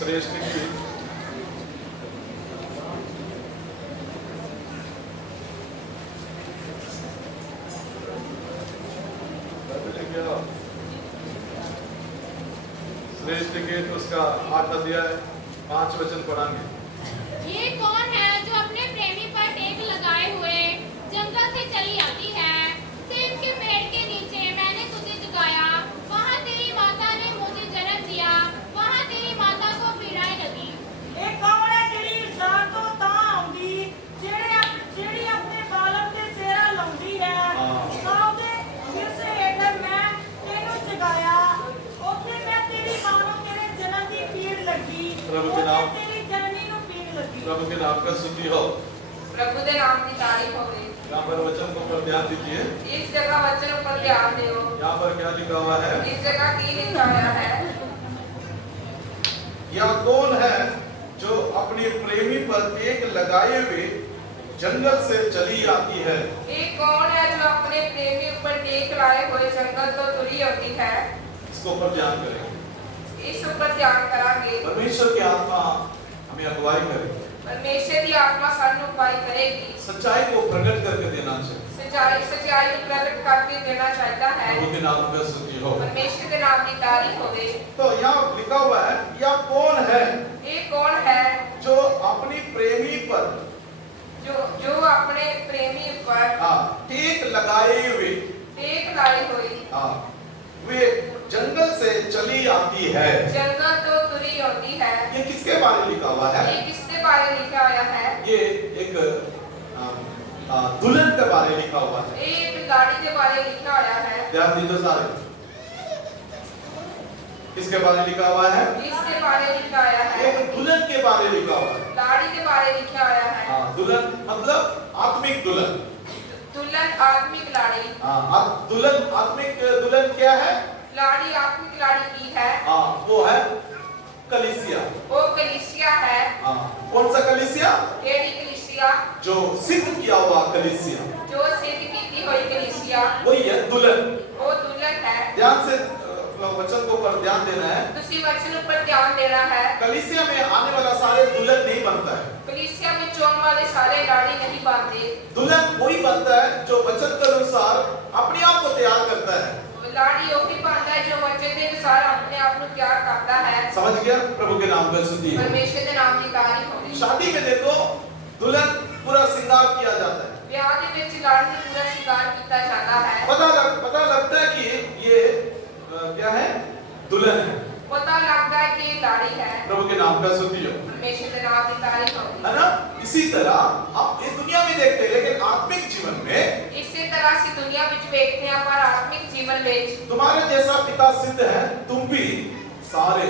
श्रेष्ठ की श्रेष्ठ गीत उसका 8 अध्याय 5 वचन पढ़ांगे। ये कौन है जो अपने प्रेमी पर टेक लगाए हुए जंगल से चली आती है? सेब के पेड़ के नीचे मैंने तुझे जगाया, वहाँ तेरी माता ने मुझे जन्म दिया, वहाँ तेरी माता को पीड़ाएं लगी। ਇਹ ਕੌਣ ਹੈ ਜਿਹੜੀ ਇਨਸਾਨ ਤੋਂ ਤਾਂ ਆਉਂਦੀ ਜਿਹੜੀ ਆਪਣੇ ਬਾਲਕ ਦੇ ਸਿਰਾਂ ਲਾਉਂਦੀ ਹੈ? ਸਾਹ ਦੇ ਹਿੱਸੇ ਹੇਠ ਮੈਂ ਤੈਨੂੰ ਜਗਾਇਆ, ਉੱਥੇ ਮੈਂ ਤੇਰੀ ਮਾਂ ਨੂੰ ਤੇਰੇ ਜਨਮ ਦੀ ਪੀੜ ਲੱਗੀ, प्रभु के नाम ਤੇਰੀ ਜਨਨੀ ਨੂੰ ਪੀੜ ਲੱਗੀ। प्रभु के नाम का स्तुति हो। प्रभु के नाम की तारीफ हो गई। यहाँ पर वचन को पर ध्यान दीजिए। इस जगह वचन पर ध्यान दो। यहाँ पर क्या लिखा हुआ है? इस जगह की लिखा हुआ है? यह कौन है जो अपने प्रेमी पर टेक लगाए हुए जंगल से चली आती है? ये कौन है जो अपने प्रेमी ऊपर टेक लाए हुए जंगल तो तुरी होती है? इसको ऊपर ध्यान करेंगे। इस ऊपर ध्यान करांगे। परमेश्वर की आत्मा हमें अगुवाई करेगी, परमेश्वर की आत्मा सानू उपाय करेगी, सच्चाई को प्रकट करके देना चाहिए। सच्चाई को प्रकट करके देना चाहता है। प्रभु के नाम का स्तुति हो। परमेश्वर के नाम की तारीफ हो गई। तो यहाँ लिखा हुआ है, यह कौन है ये कौन है जो अपनी प्रेमी पर जो अपने प्रेमी ऊपर टेक लगाए हुए टेक लाई हुई वे जंगल से चली आती है। जंगल तो तुरी होती है। ये किसके बारे में लिखा हुआ है? ये किसके बारे में लिखा हुआ है? ये एक दुल्हन के बारे में लिखा हुआ है। ये एक गाड़ी के बारे में लिखा हुआ है। ध्यान दीजिए सारे। किसके बारे में लिखा हुआ है? इसके बारे में लिखा हुआ है। एक दुल्हन के बारे में लिखा हुआ है। गाड़ी के बारे में लिखा हुआ है। दुल्हन मतलब आत्मिक दुल्हन। दुल्हन आत्मिक लाड़ी। दुल्हन आत्मिक दुल्हन क्या है? लाड़ी आत्मिक लाड़ी की है। वो है कलीसिया। वो कलीसिया है। कौन सा कलीसिया? केड़ी कलीसिया? जो सिद्ध किया हुआ कलीसिया, जो सिद्ध की हुई कलीसिया, वही है दुल्हन। वो दुल्हन है। ध्यान से वचन को पर ध्यान देना है। दूसरी वचन पर ध्यान देना है। कलीसिया में आने वाला सारे दुल्हन नहीं बनता है। कलीसिया में चोन वाले सारे लाड़ी नहीं बनते। दुल्हन वही बनता है जो वचन के अनुसार अपने आप को तैयार करता है। लाड़ी वही बनता है जो वचन के अनुसार अपने आप को तैयार करता है। समझ गया? प्रभु के नाम का स्तुति। परमेश्वर के नाम की तारीफ हो गई। शादी में देखो दुल्हन पूरा श्रृंगार किया जाता है। ब्याह के ਵਿੱਚ लाड़ी ने पूरा श्रृंगार किया जाता है। पता लगता है कि ये क्या है? दुल्हन है। पता लगता है कि ये लाड़ी है। प्रभु के नाम का स्तुति हो। परमेश्वर के नाम की तारीफ हो गई। है ना? इसी तरह आप ये दुनिया में देखते हैं, लेकिन आत्मिक जीवन में इसी तरह से दुनिया में देखते हैं, पर आत्मिक जीवन में तुम्हारे जैसा पिता सिद्ध है, तुम भी सारे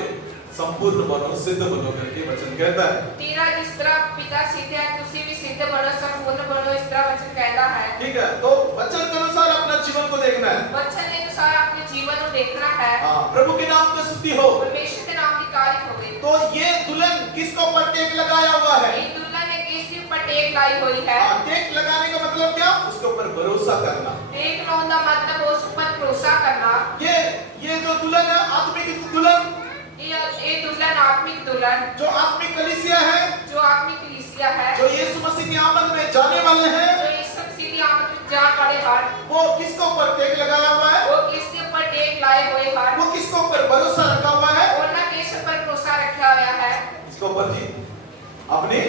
संपूर्ण बनो, सिद्ध बनो करके वचन कहता है। तेरा जिस तरह पिता सिद्ध है, तुसी भी सिद्ध बनो, संपूर्ण बनो, इस तरह वचन कहता है। ठीक है, तो वचन के अनुसार अपना जीवन को देखना है। वचन के अनुसार अपने जीवन को देखना है। प्रभु के नाम की स्तुति हो। परमेश्वर के नाम की तारीफ हो गई। तो ये दुल्हन किसको ऊपर टेक लगाया हुआ है? ये दुल्हन ने किसके ऊपर टेक लाई हुई है? टेक लगाने का मतलब क्या? उसके ऊपर भरोसा करना। टेक लाने का मतलब उस पर भरोसा करना। ये जो दुल्हन है, आत्मिक दुल्हन, ये दुल्हन आत्मिक दुल्हन, जो आत्मिक कलीसिया है, जो आत्मिक कलीसिया है, जो यीशु मसीह की आमद में जाने वाले हैं, जो यीशु मसीह की आमद में जाने वाले हैं, वो किसको ऊपर टेक लगाया हुआ है? वो किसके ऊपर टेक लाए हुए हैं? वो किसको ऊपर भरोसा रखा हुआ है? उन्होंने किस पर भरोसा रखा हुआ है? इसके ऊपर जी, अपने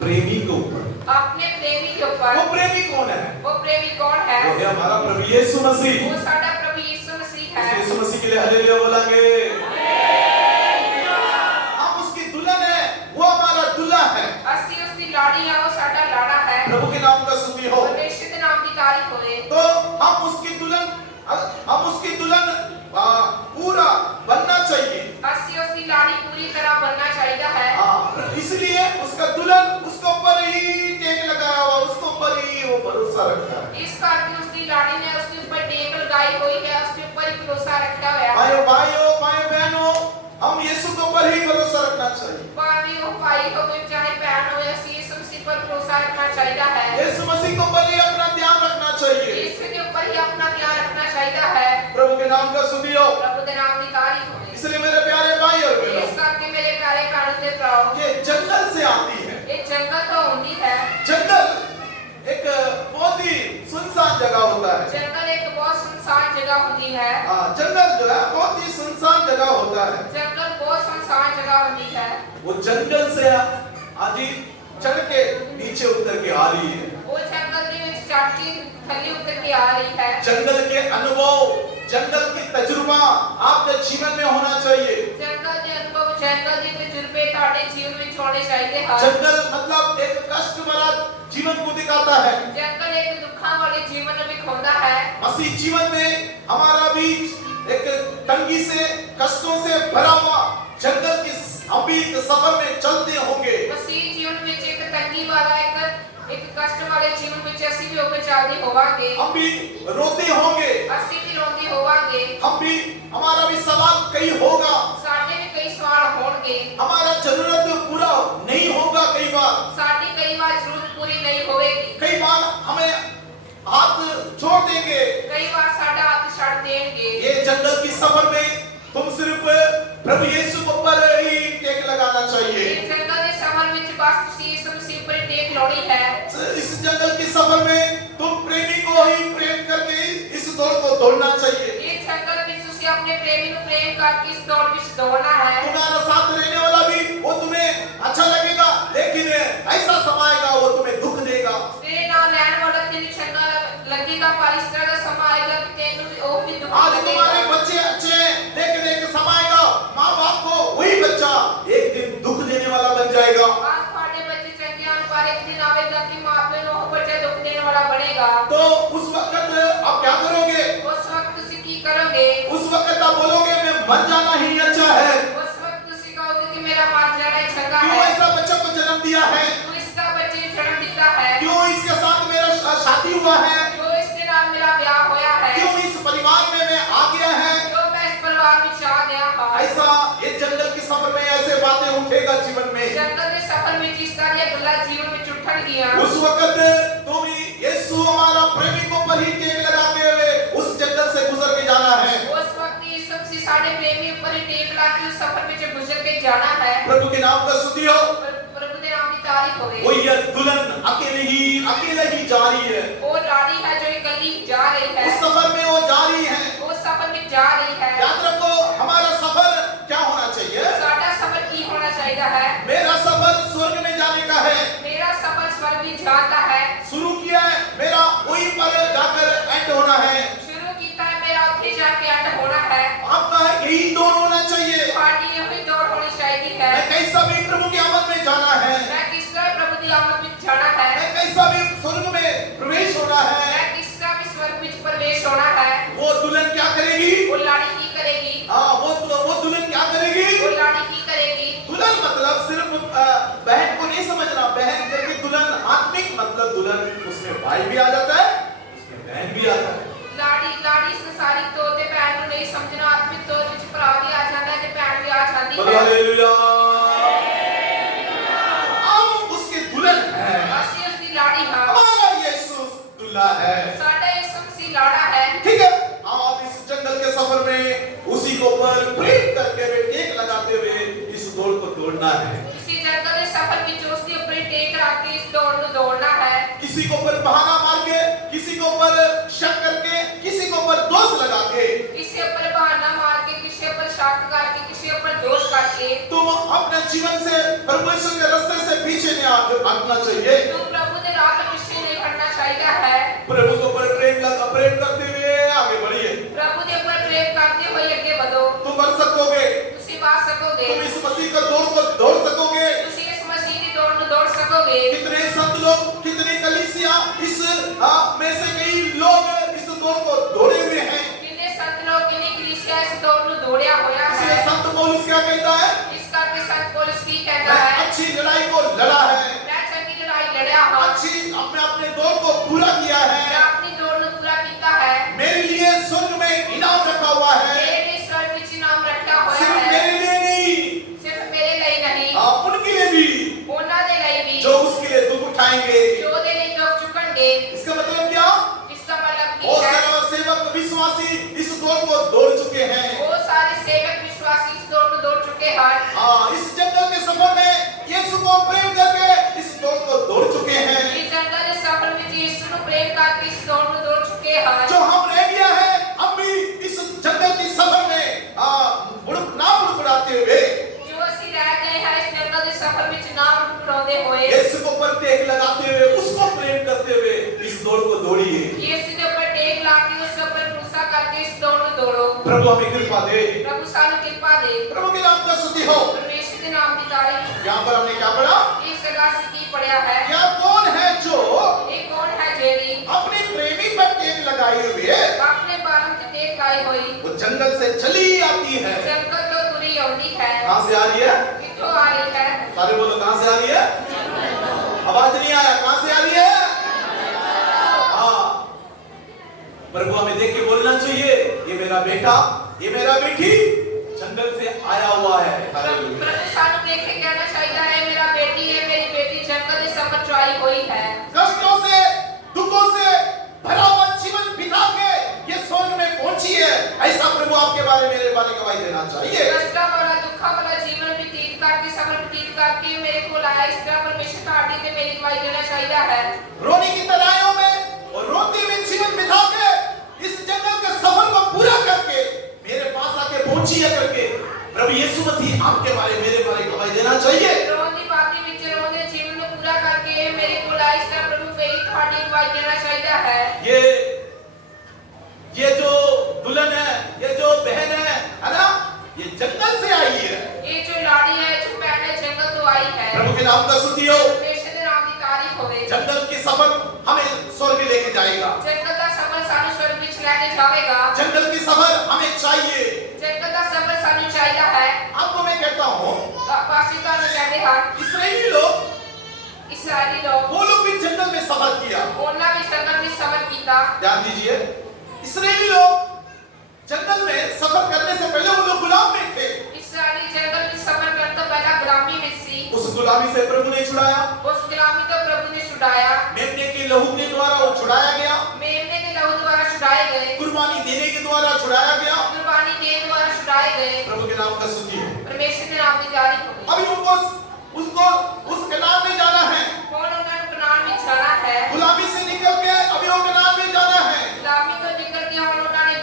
प्रेमी के ऊपर। अपने प्रेमी के ऊपर। वो प्रेमी कौन है? वो प्रेमी कौन है? वो है हमारा प्रभु यीशु मसीह। वो साडा प्रभु यीशु मसीह है। यीशु मसीह के लिए हालेलुया बोलेंगे। हम उसकी दुल्हन है, वो हमारा दूल्हा है। अस्सी उसकी लाड़ी है, वो साडा लाड़ा है। प्रभु के नाम का स्तुति हो। परमेश्वर के नाम की तारीफ होए। तो हम उसकी दुल्हन पूरा बनना चाहिए। अस्सी उसकी लाड़ी पूरी तरह बनना चाहिए है। इसलिए उसका दुल्हन उसके ऊपर ही टेक लगाया हुआ, उसके ऊपर ही वो भरोसा रखता है। इस करके उसकी लाड़ी ने उसके ऊपर टेक लगाई हुई है, उसके ऊपर ही भरोसा रखा हुआ है। भाइयों बहनों, हम यीशु के ऊपर ही भरोसा रखना चाहिए। भाई हो चाहे बहन हो, यीशु मसीह पर भरोसा रखना चाहिए है। यीशु मसीह के ऊपर ही अपना ध्यान रखना चाहिए। यीशु के ऊपर ही अपना ध्यान रखना चाहिए है। प्रभु के नाम का स्तुति हो। प्रभु के नाम की तारीफ हो। इसलिए मेरे प्यारे भाई और बहनों, इस करके मेरे प्यारे सुनसान जगह होता है। जंगल एक बहुत सुनसान जगह होती है। जंगल जो है बहुत ही सुनसान जगह होता है। जंगल बहुत सुनसान जगह होती है। वो जंगल से आजी चढ़ के नीचे उतर के आ रही है। वो जंगल के ਵਿੱਚ चढ़ के थल्ले उतर के आ रही है। जंगल के अनुभव, जंगल की तजुर्बा आपके जीवन में होना चाहिए। जंगल के अनुभव, जंगल के तजुर्बे ਤੁਹਾਡੇ जीवन ਵਿੱਚ होने चाहिए हैं। जंगल मतलब एक कष्ट भरा जीवन को दिखाता है। जंगल एक दुखों वाले जीवन को दिखाता है। मसीह जीवन में हमारा भी एक तंगी से, कष्टों से भरा हुआ जंगल की हम भी एक सफर में चलते होंगे। मसीह जीवन में एक तंगी वाला एक कष्ट वाले जीवन में ਅਸੀਂ भी होकर चलते होवांगे। हम भी रोते होंगे। ਅਸੀਂ भी रोते होवांगे। हम भी, हमारा भी सवाल कई होगा। ਸਾਡੇ भी कई सवाल होंगे। हमारा जरूरत पूरा नहीं होगा। कई बार साडी कई बार जरूरत पूरी नहीं होगी। कई बार हमें हाथ छोड़ देंगे। कई बार साडा हाथ छड़ देंगे। ये जंगल की सफर में तुम सिर्फ प्रभु यीशु को पर ही टेक लगाना चाहिए। इस जंगल के सफर में बस तुसी यीशु मसीह पर टेक लानी है। इस जंगल की सफर में तुम प्रेमी को ही प्रेम करके इस दौड़ को दौड़ना चाहिए। इस जंगल में तुसी अपने प्रेमी को प्रेम करके इस दौड़ में दौड़ना है। तुम्हारा साथ रहने वाला भी वो तुम्हें अच्छा लगेगा, लेकिन ऐसा समय आएगा वो तुम्हें दुख देगा। तेरे नाल रहने वाला तेरी चंगा लगेगा, पर इस तरह का समय आएगा कि तेनू भी वो भी दुख आज लगेगा। तुम्हारे बच्चे अच्छे हैं, लेकिन एक समय आएगा माँ बाप को वही बच्चा एक दिन दुख देने वाला बन जाएगा। आज तुम्हारे बच्चे चंगे हैं, पर एक दिन आएगा कि माँ-बाप को वो बच्चा दुख देने वाला बनेगा। तो उस वक्त आप क्या करोगे? उस वक्त तुसी की करोगे? उस वक्त आप बोलोगे मैं मर जाना ही अच्छा है। उस वक्त तुसी कहोगे कि मेरा मर जाना ही चंगा क्यों है। ऐसा बच्चा को जन्म दिया है? तू इसका बच्चे को जन्म दिया है। क्यों इसके साथ मेरा शादी हुआ है? जो इसके नाल मेरा ब्याह होया है। क्यों इस परिवार में मैं आ गया है? जो मैं इस परिवार में चाह गया था। ऐसा ये जंगल की सफर में ऐसे बातें उठेगा जीवन में। जंगल के सफर में जिस तरह ये गल्ला जीवन में उठन गया। उस वक्त तुम यीशु हमारा प्रेमी को पर ही टेक लगाते हुए उस जंगल से गुजर के जाना है। उस वक्त यीशु मसीह साडे प्रेमी ऊपर ही टेक ला के उस सफर में गुजर के जाना है। प्रभु के नाम का स्तुति हो। प्रभु के नाम की तारीफ होवे। वो ये दुल्हन अकेले ही जा रही है। वो लाड़ी है जो अकेली जा रही है। उस सफर में वो जा रही है। उस सफर में जा रही है। याद रखो हमारा सफर क्या होना चाहिए? साडा सफर की होना चाहिए है। मेरा सफर स्वर्ग में जाने का है। मेरा सफर स्वर्ग में जाता है। शुरू किया है मेरा वहीं पर जाकर एंड होना है। शुरू कीता है मेरा उठे जाके एंड होना है। आपका यही दौड़ होना चाहिए। पार्टी यही दौड़ होनी चाहिए है। मैं कैसा भी प्रभु के आमद में जाना है। मैं किस तरह प्रभु की आमद में जाना है। मैं कैसा भी स्वर्ग में प्रवेश होना है। मैं किस तरह भी स्वर्ग में प्रवेश होना है। वो दुल्हन क्या करेगी? वो लाड़ी की करेगी। हाँ वो दुल्हन क्या करेगी? वो लाड़ी की करेगी। दुल्हन मतलब सिर्फ बहन को नहीं समझना। बहन जबकि दुल्हन आत्मिक मतलब दुल्हन उसमें भाई भी आ जाता है, उसमें बहन भी आता है। लाड़ी संसारिक तौर पे बहन को नहीं समझना, आत्मिक तौर पे भरा भी आ जाता है, बहन भी आ जाती है। हालेलुया। हम उसके दुल्हन हैं। ਅਸੀਂ उसकी लाड़ी हां। हमारा यीशु दूल्हा है। साडा यीशु मसीह लाड़ा है। ठीक है, आप इस जंगल के सफर में उसी को पर प्रेम करके हुए टेक लगाते हुए इस दौड़ को दौड़ना है। किसी जंगल के सफर में जो उसके ऊपर टेक रख के इस दौड़ को दौड़ना है। किसी को पर बहाना मार के, किसी को पर शक करके, किसी को पर दोष लगा के, किसी ऊपर बहाना मार के, किसी ऊपर शक करके, किसी ऊपर दोष करके तुम अपने जीवन से परमेश्वर के रास्ते से पीछे नहीं हटना चाहिए। तुम प्रभु के राह के पीछे नहीं हटना चाहिए है। प्रभु को पर प्रेम करते हुए आगे बढ़िए। प्रभु के ऊपर प्रेम करते हुए आगे बढ़ो। तुम बढ़ सकोगे। तुसी बात सकोगे। तुम इस मसीह का दौड़ को दौड़ सकोगे। तुसी इस मसीह की दौड़ को दौड़ सकोगे। कितने संत लोग, कितनी कलीसिया इस में से कई लोग इस दौड़ को दौड़े हुए हैं। कितने संत लोग, कितनी कलीसिया इस दौड़ को दौड़या होया है। इसलिए संत पौलुस क्या कहता है? इसका के संत पौलुस की कहता मैं है, अच्छी लड़ाई को लड़ा है। मैं चंगी लड़ाई लड़या हूं। अच्छी अपने दौड़ को पूरा किया मैं है। अपनी दौड़ को पूरा कीता है। मेरे लिए स्वर्ग में इनाम रखा हुआ है। मेरे लिए स्वर्ग में इनाम रखा हुआ सिर्फ है। मेरे लिए नहीं, सिर्फ मेरे लिए नहीं, उनके लिए भी, ਉਹਨਾਂ ਦੇ ਲਈ ਵੀ जो उसके लिए दुख उठाएंगे। ਜੋ ਦੇ ਲਈ ਦੁੱਖ ਚੁੱਕਣਗੇ। इसका मतलब क्या? इसका मतलब बहुत ਕੀ है? सारे सेवक विश्वासी इस दौड़ को दौड़ चुके हैं। बहुत सारे सेवक विश्वासी इस दौड़ को दौड़ चुके हैं। इस जंगल के सफर में यीशु को प्रेम करके इस दौड़ को दौड़ चुके हैं। इस जंगल के सफर में यीशु को प्रेम करके इस दौड़ को दौड़ प्रभु हमें कृपा दे, प्रभु सानू कृपा दे, प्रभु के नाम का स्तुति हो। परमेश्वर के नाम की तारीफ। यहाँ पर हमने क्या पढ़ा? इस जगह से की पढ़ा है, क्या कौन है जो ये कौन है जेरी अपने प्रेमी पर टेक लगाए हुए अपने बालों के टेक आई हुई, वो जंगल से चली आती है। जंगल तो तुरी आउंदी है, कहाँ से आ रही है? किथों आ रही है? सारे बोलो कहाँ से आ रही है? आवाज नहीं आया, कहाँ से आ रही है? हाँ, प्रभु हमें देख के बोलना चाहिए, ये मेरा बेटा, ये मेरा बेटी जंगल से आया हुआ है। प्रभु सानू देख के कहना चाहिए है, मेरा बेटी है, मेरी बेटी जंगल से सफर जो आई हुई है। कष्टों से, दुखों से भरा हुआ जीवन बिता के ये स्वर्ग में पहुंची है। ऐसा प्रभु आपके बारे मेरे बारे गवाही देना चाहिए। कष्ट वाला दुख वाला जीवन व्यतीत करके सफर व्यतीत करके मेरे को आया, इस तरह परमेश्वर का आदि से मेरी गवाही देना चाहिए है। रोने की तराइयों में और रोते हुए जीवन बिता के इस जंगल के सफर को पूरा करके मेरे पास आके पहुंची है करके प्रभु यीशु मसीह आपके बारे मेरे बारे गवाही देना चाहिए। रोंदी बातें विच रोंदे जीवन में पूरा करके मेरे को आया, इस तरह प्रभु मेरी खाड़ी गवाही देना चाहिए है। ये जो दुल्हन है, ये जो बहन है ना, ये जंगल से आई है। ये जो लाड़ी है, जो बहन है, जंगल तो आई है। प्रभु के नाम का स्तुति हो। परमेश्वर के नाम की तारीफ होवे। जंगल की सफर हमें स्वर्ग लेके जाएगा। जंगल का सफर सानू स्वर्ग विच लेके जावेगा। जंगल की सफर हमें चाहिए। जंगल का सफर सानू चाहिए है। आपको मैं कहता हूँ, पासिका ने कहते हैं, इस्राएली लोग वो लोग भी जंगल में सफर किया। उन्होंने भी जंगल में सफर किया। ध्यान दीजिए, इस्राएली लोग जंगल में सफर करने से पहले वो लोग गुलाम में थे। इस्राएली जंगल में सफर करते पहला गुलामी में सी। उस गुलामी से प्रभु ने छुड़ाया। उस गुलामी तो प्रभु ने छुड़ाया। मेमने के लहू के द्वारा वो छुड़ाया गया। मेमने के लहू द्वारा छुड़ाए गए। कुर्बानी देने के द्वारा छुड़ाया गया। कुर्बानी के द्वारा छुड़ाए गए। प्रभु के नाम का स्तुति हो। परमेश्वर के नाम की तारीफ हो। अभी उसको उस कनान में जाना है। कौन उन्होंने कनान में जाना है? गुलामी से निकल के अभी वो कनान में जाना है। गुलामी तो निकल के उन्होंने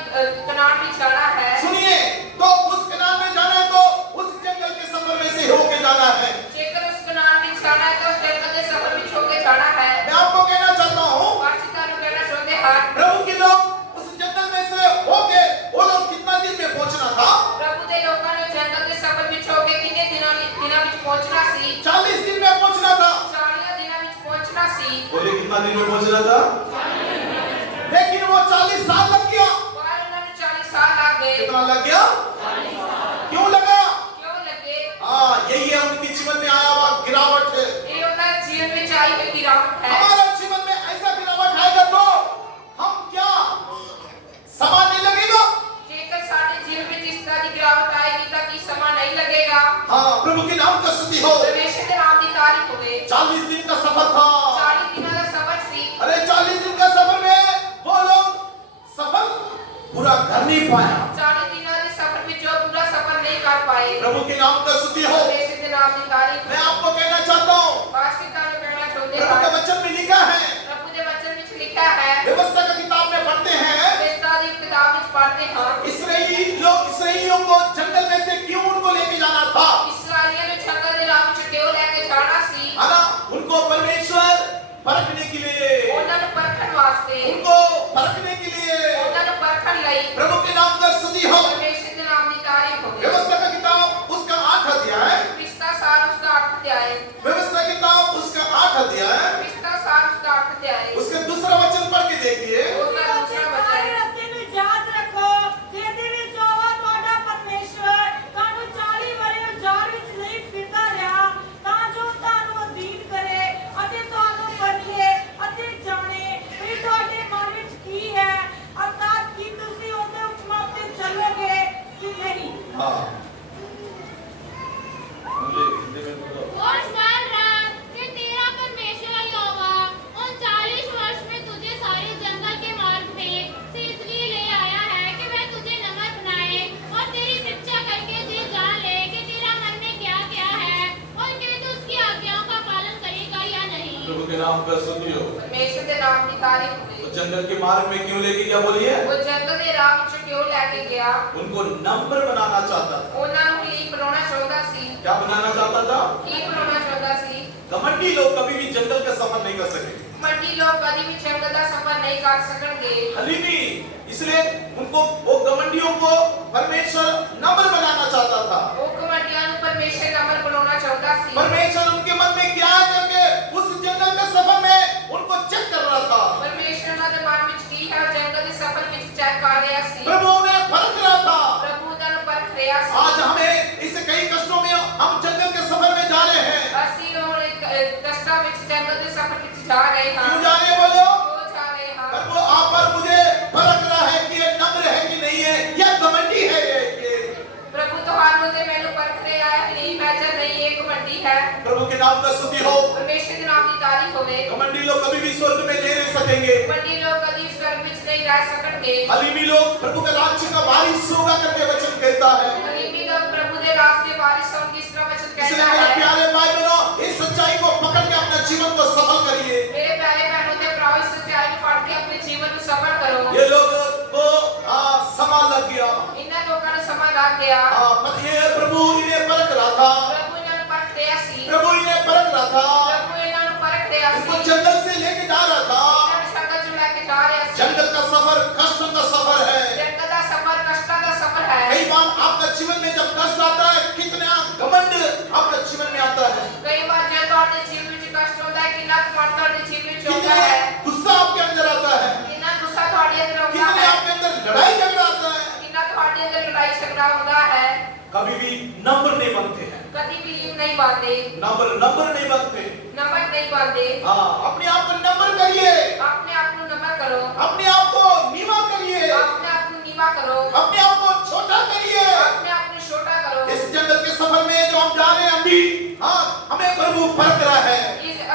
कनान में जाना है। सुनिए, तो उस कनान में जाना है तो उस जंगल के सफर में से होके जाना है। जेकर उस कनान में जाना है तो उस जंगल के सफर में होके जाना है। मैं आपको कहना चाहता हूँ, वार्षिका ने कहना चाहते हैं, प्रभु के लोग उस जंगल में से होके वो लोग कितना दिन में पहुंचना था? प्रभु दे लोगों ने जंगल के सफर में होके कितने दिनों में पहुंचना सी? 40 दिन में पहुंचना था। 40 दिनों में पहुंचना सी। बोले कितना दिन में पहुंचना था? लेकिन वो 40 साल लग गया। और उन्होंने 40 साल लग गए। कितना लग गया? क्यों लगा? क्यों लगे? यही है उनके जीवन में आया हुआ गिरावट है। ये उनके जीवन में आई हुई गिरावट है। हमारा जीवन में ऐसा गिरावट आएगा तो हम क्या समय नहीं लगेगा? जेकर सारे जीवन में जिस तरह की गिरावट आएगी ताकि समय नहीं लगेगा। हाँ, प्रभु के नाम का स्तुति हो। परमेश्वर के नाम की तारीफ होवे। 40 दिन का सफर था। 40 दिनों का सफर सी। अरे 40 दिन का सफर में वो लोग सफर पूरा कर नहीं पाया। 40 दिनों के सफर में जो पूरा सफर नहीं कर पाए। प्रभु के नाम का स्तुति हो। परमेश्वर के नाम की तारीफ। मैं आपको कहना चाहता हूँ, वार्षिका ने कहना चाहते प्रभु के हैं, वचन में लिखा है, प्रभु के वचन में लिखा है, व्यवस्था का किताब में पढ़ते हैं, व्यवस्था की किताब में पढ़ते हैं, इस्राएलियों को जंगल में से क्यों उनको लेके जाना था? इस्राएलियों ने जंगल के राह में क्यों लेके जाना सी? है ना? उनको परमेश्वर परखने के लिए, उन्होंने परखन वास्ते, उनको परखने के लिए उन्होंने परखन लाई। प्रभु के नाम का स्तुति हो। परमेश्वर के नाम की तारीफ हो। व्यवस्था का किताब उसका 8 अध्याय, पिछला साल उसका 8 अध्याय, व्यवस्था किताब उसका 8 अध्याय, पिछला साल उसका 8 अध्याय, उसका दूसरा वचन पढ़ के देखिए। उसका दूसरा ਸਾਰੇ वचन, ਰਸਤੇ ਨੂੰ ਯਾਦ ਰੱਖੋ, ਜਿਹਦੇ ਵਿੱਚ ਹੋਵਾ ਤੁਹਾਡਾ ਪਰਮੇਸ਼ਵਰ ਤੁਹਾਨੂੰ 40 ਵਰ੍ਹੇ ਉਜਾੜ ਵਿੱਚ ਲਈ ਫਿਰਦਾ ਰਿਹਾ, ਤਾਂ ਜੋ ਤੁਹਾਨੂੰ ਅਧੀਨ ਕਰੇ ਅਤੇ ਤੁਹਾਨੂੰ ਪਰਖੇ ਅਤੇ ਜਾਣੇ ਵੀ ਤੁਹਾਡੇ ਮਨ ਵਿੱਚ ਕੀ ਹੈ, ਅਰਥਾਤ ਕਿ ਤੁਸੀਂ ਉਹਦੇ ਹੁਕਮਾਂ ਤੇ ਚੱਲੋਗੇ ਕਿ ਨਹੀਂ। हाँ, और स्मरण रख कि तेरा परमेश्वर यहोवा उन 40 वर्ष में तुझे सारे जंगल के मार्ग में से इसलिए ले आया है कि वह तुझे नम्र बनाए और तेरी परीक्षा करके ये जान ले कि तेरा मन में क्या क्या है और कि तू उसकी आज्ञाओं का पालन करेगा या नहीं। प्रभु के नाम का स्तुति हो। परमेश्वर के नाम की तारीफ हो। तो जंगल के मार्ग में क्यों लेके गया बोलिए? वो जंगल के राह में क्यों लेके गया? उनको नम्र बनाना चाहता था। ਉਹਨਾਂ ਨੂੰ ਲੀਕ ਬਣਾਉਣਾ ਚਾਹੁੰਦਾ ਸੀ। क्या बनाना चाहता था? ਕੀ ਬਣਾਉਣਾ ਚਾਹੁੰਦਾ ਸੀ? घमंड मंडी लोग कभी भी जंगल का सफर नहीं कर सके। मंडी लोग कभी भी जंगल का सफर नहीं कर सकेंगे। हलीमी, इसलिए उनको वो घमंडियों को परमेश्वर नम्र बनाना चाहता था। वो घमंडियों को परमेश्वर नम्र बनाना चाहता सी। परमेश्वर उनके मन में क्या है करके उस जंगल के सफर में उनको चेक कर रहा था। परमेश्वर ना दे मन विच की है जंगल के सफर में चेक कर रहा सी। प्रभु उन्हें परख रहा था। प्रभु उन्हें परख रहा सी। आज हमें इस कई कष्टों में हम जंगल के सफर में जा रहे हैं। ਅਸੀਂ ਹੁਣ ਇੱਕ ਕਸ਼ਟਾਂ ਵਿੱਚ ਜੰਗਲ ਦੇ ਸਫ਼ਰ ਵਿੱਚ ਜਾ ਰਹੇ ਹਾਂ। क्यों जा रहे हैं बोलो? क्यों जा रहे हैं? प्रभु आप पर मुझे परख रहा है कि ये नम्र है कि नहीं है, या घमंडी है ये। ਪ੍ਰਭੂ ਤੁਹਾਨੂੰ ਤੇ ਮੈਨੂੰ ਪਰਖ ਰਿਹਾ ਹੈ ਕਿ ਨਹੀਂ ਮੈਂ ਜਾਂ नहीं एक घमंडी है। प्रभु के नाम का स्तुति हो। परमेश्वर के नाम की तारीफ होवे। घमंडी लोग कभी भी स्वर्ग में नहीं रह सकेंगे। घमंडी लोग कभी स्वर्ग ਵਿੱਚ नहीं रह सकਣਗੇ। हलीमी लोग प्रभु का राज्य का वारिस होगा करके वचन कहता है। हलीमी लोग प्रभु के राज के वारिस होंगे इस तरह वचन इसलिए कहता मेरे है। प्यारे भाई बहनों, इस सच्चाई को पकड़ के अपने जीवन को सफल करिए। मेरे प्यारे बहनों ते भराओ इस सच्चाई को पढ़ के अपने जीवन को सफल करो। ये लोग को समा लग गया। इन्हां लोकां ਨੂੰ ਸਮਾਂ ਲੱਗ ਗਿਆ। पर ये प्रभु इन्हें परख रहा था। प्रभु इन्हां ਨੂੰ ਪਰਖ ਰਿਹਾ ਸੀ। प्रभु इन्हें परख रहा था। प्रभु इन्हां ਨੂੰ ਪਰਖ ਰਿਹਾ इनको ਸੀ। जंगल से लेके जा रहा था। इन्हां ਨੂੰ ਜंगल ਚ ਲੈ ਕੇ ਜਾ ਰਿਹਾ ਸੀ। जंगल का सफर कष्ट का सफर है। जंगल का सफर कष्ट का सफर है। कई बार आपका जीवन में जब कष्ट आता है, कितना घमंड आपके जीवन में आता है, कई बार जब ਤੁਹਾਡੇ ਜੀਵਨ ਵਿੱਚ ਕਸ਼ਟ ਹੁੰਦਾ ਹੈ ਕਿੰਨਾ ਘਮੰਡ ਤੁਹਾਡੇ ਜੀਵਨ ਵਿੱਚ ਹੁੰਦਾ कितना है। गुस्सा आपके अंदर आता है, कितना गुस्सा ਤੁਹਾਡੇ ਅੰਦਰ ਆਉਂਦਾ कितने है। आपके अंदर लड़ाई झगड़ा आता है। कितना ਤੁਹਾਡੇ ਅੰਦਰ ਲੜਾਈ ਝਗੜਾ ਹੁੰਦਾ है। कभी भी नम्र नहीं बनते हैं। कभी भी नहीं बांधे। नम्र नहीं बनते। नमक नहीं बांधे। अपने आप को नम्र करिए। अपने आप को नमक करो। अपने आप को नीवा करिए। अपने आप को नीवा करो। अपने आप को छोटा करिए। अपने आप को छोटा करो। इस जंगल के सफर में जो हम जा रहे हैं अभी, हमें प्रभु परख रहा है।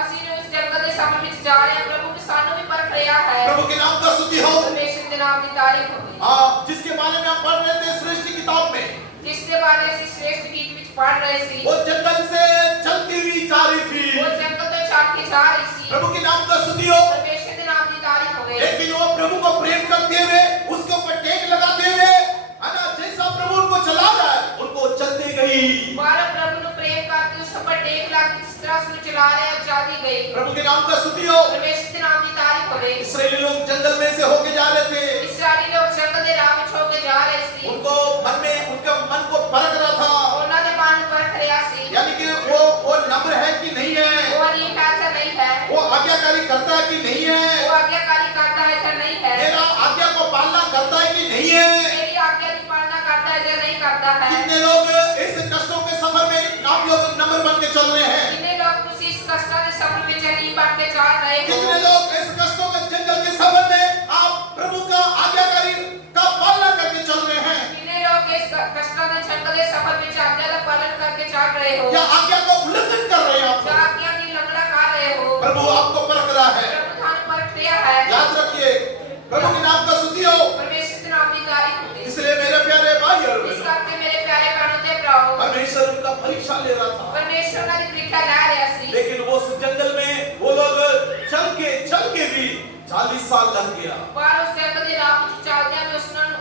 ਅਸੀਂ ਨੂੰ ਇਸ ਜੰਗਲ ਦੇ ਸਫ਼ਰ ਵਿੱਚ ਜਾ ਰਹੇ ਹਾਂ ਪ੍ਰਭੂ ਕਿ ਸਾਨੂੰ ਵੀ ਪਰਖ ਰਿਹਾ है। प्रभु के नाम का स्तुति हो। परमेश्वर के नाम की तारीफ हो। जिसके बारे में हम पढ़ रहे थे श्रेष्ठ किताब में, जिसके बारे में श्रेष्ठ गीत ਵਿੱਚ पढ़ रहे सी। वो जंगल से चलती हुई जा रही थी। वो जंगल तो छाट के जा रही सी। प्रभु के नाम का स्तुति हो। परमेश्वर के नाम की तारीफ होवे। लेकिन वो प्रभु को प्रेम करते हुए, उसके ऊपर टेक लगाते हुए, है ना, जैसा प्रभु उनको चला रहा है उनको चलती गई। बारह प्रभु ने प्रेम करके उस पर टेक लगा के जिस तरह से चला रहे हैं जाती गई। प्रभु के नाम का स्तुति हो। परमेश्वर के नाम की तारीफ होवे। इस्राएली लोग जंगल में से होके जा रहे थे। इस्राएली लोग जंगल के राह में होके जा रहे सी। उनको मन में उनके मन को परख रहा था, ਉਹਨਾਂ ਦੇ ਮਨ ਨੂੰ ਪਰਖ ਰਿਹਾ ਸੀ। यानी कि वो नम्र है कि नहीं है, वो नहीं पैसा नहीं है। वो आज्ञाकारी करता है कि नहीं वो है, आज्ञाकारी करता है या नहीं है। मेरा आज्ञा को पालना करता है कि नहीं है। मेरी आज्ञा की पालना करता है या नहीं करता है। कितने लोग इस कष्टों के सफर में आप लोग नम्र बन के चल रहे हैं। कितने लोग तुसी इस कष्ट के सफर में नहीं बन के चल रहे हो। कितने लोग इस कष्टों के जंगल के सफर में आप प्रभु का आज्ञाकारी का पालना करके चल रहे हैं, कितने लोग इस कष्ट के जंगल के सफर में आज्ञा का पालन करके चल रहे हो। या आज्ञा का उल्लंघन कर रहे हैं आप या लोग? आज्ञा की उल्लंघना कर रहे हो। प्रभु आपको परख रहा है। प्रभु थाने परख रहा है। याद रखिए, प्रभु के नाम का स्तुति हो। परमेश्वर के नाम की तारीफ होती। इसलिए मेरे प्यारे भाई और इस बहनों, करके मेरे प्यारे बहनों ते भराओ परमेश्वर उनका परीक्षा ले रहा था। परमेश्वर का परीक्षा ले रहा सी। लेकिन वो उस जंगल में वो लोग चल के भी 40 साल लग गया। पर उस जंगल के राह में चलदे में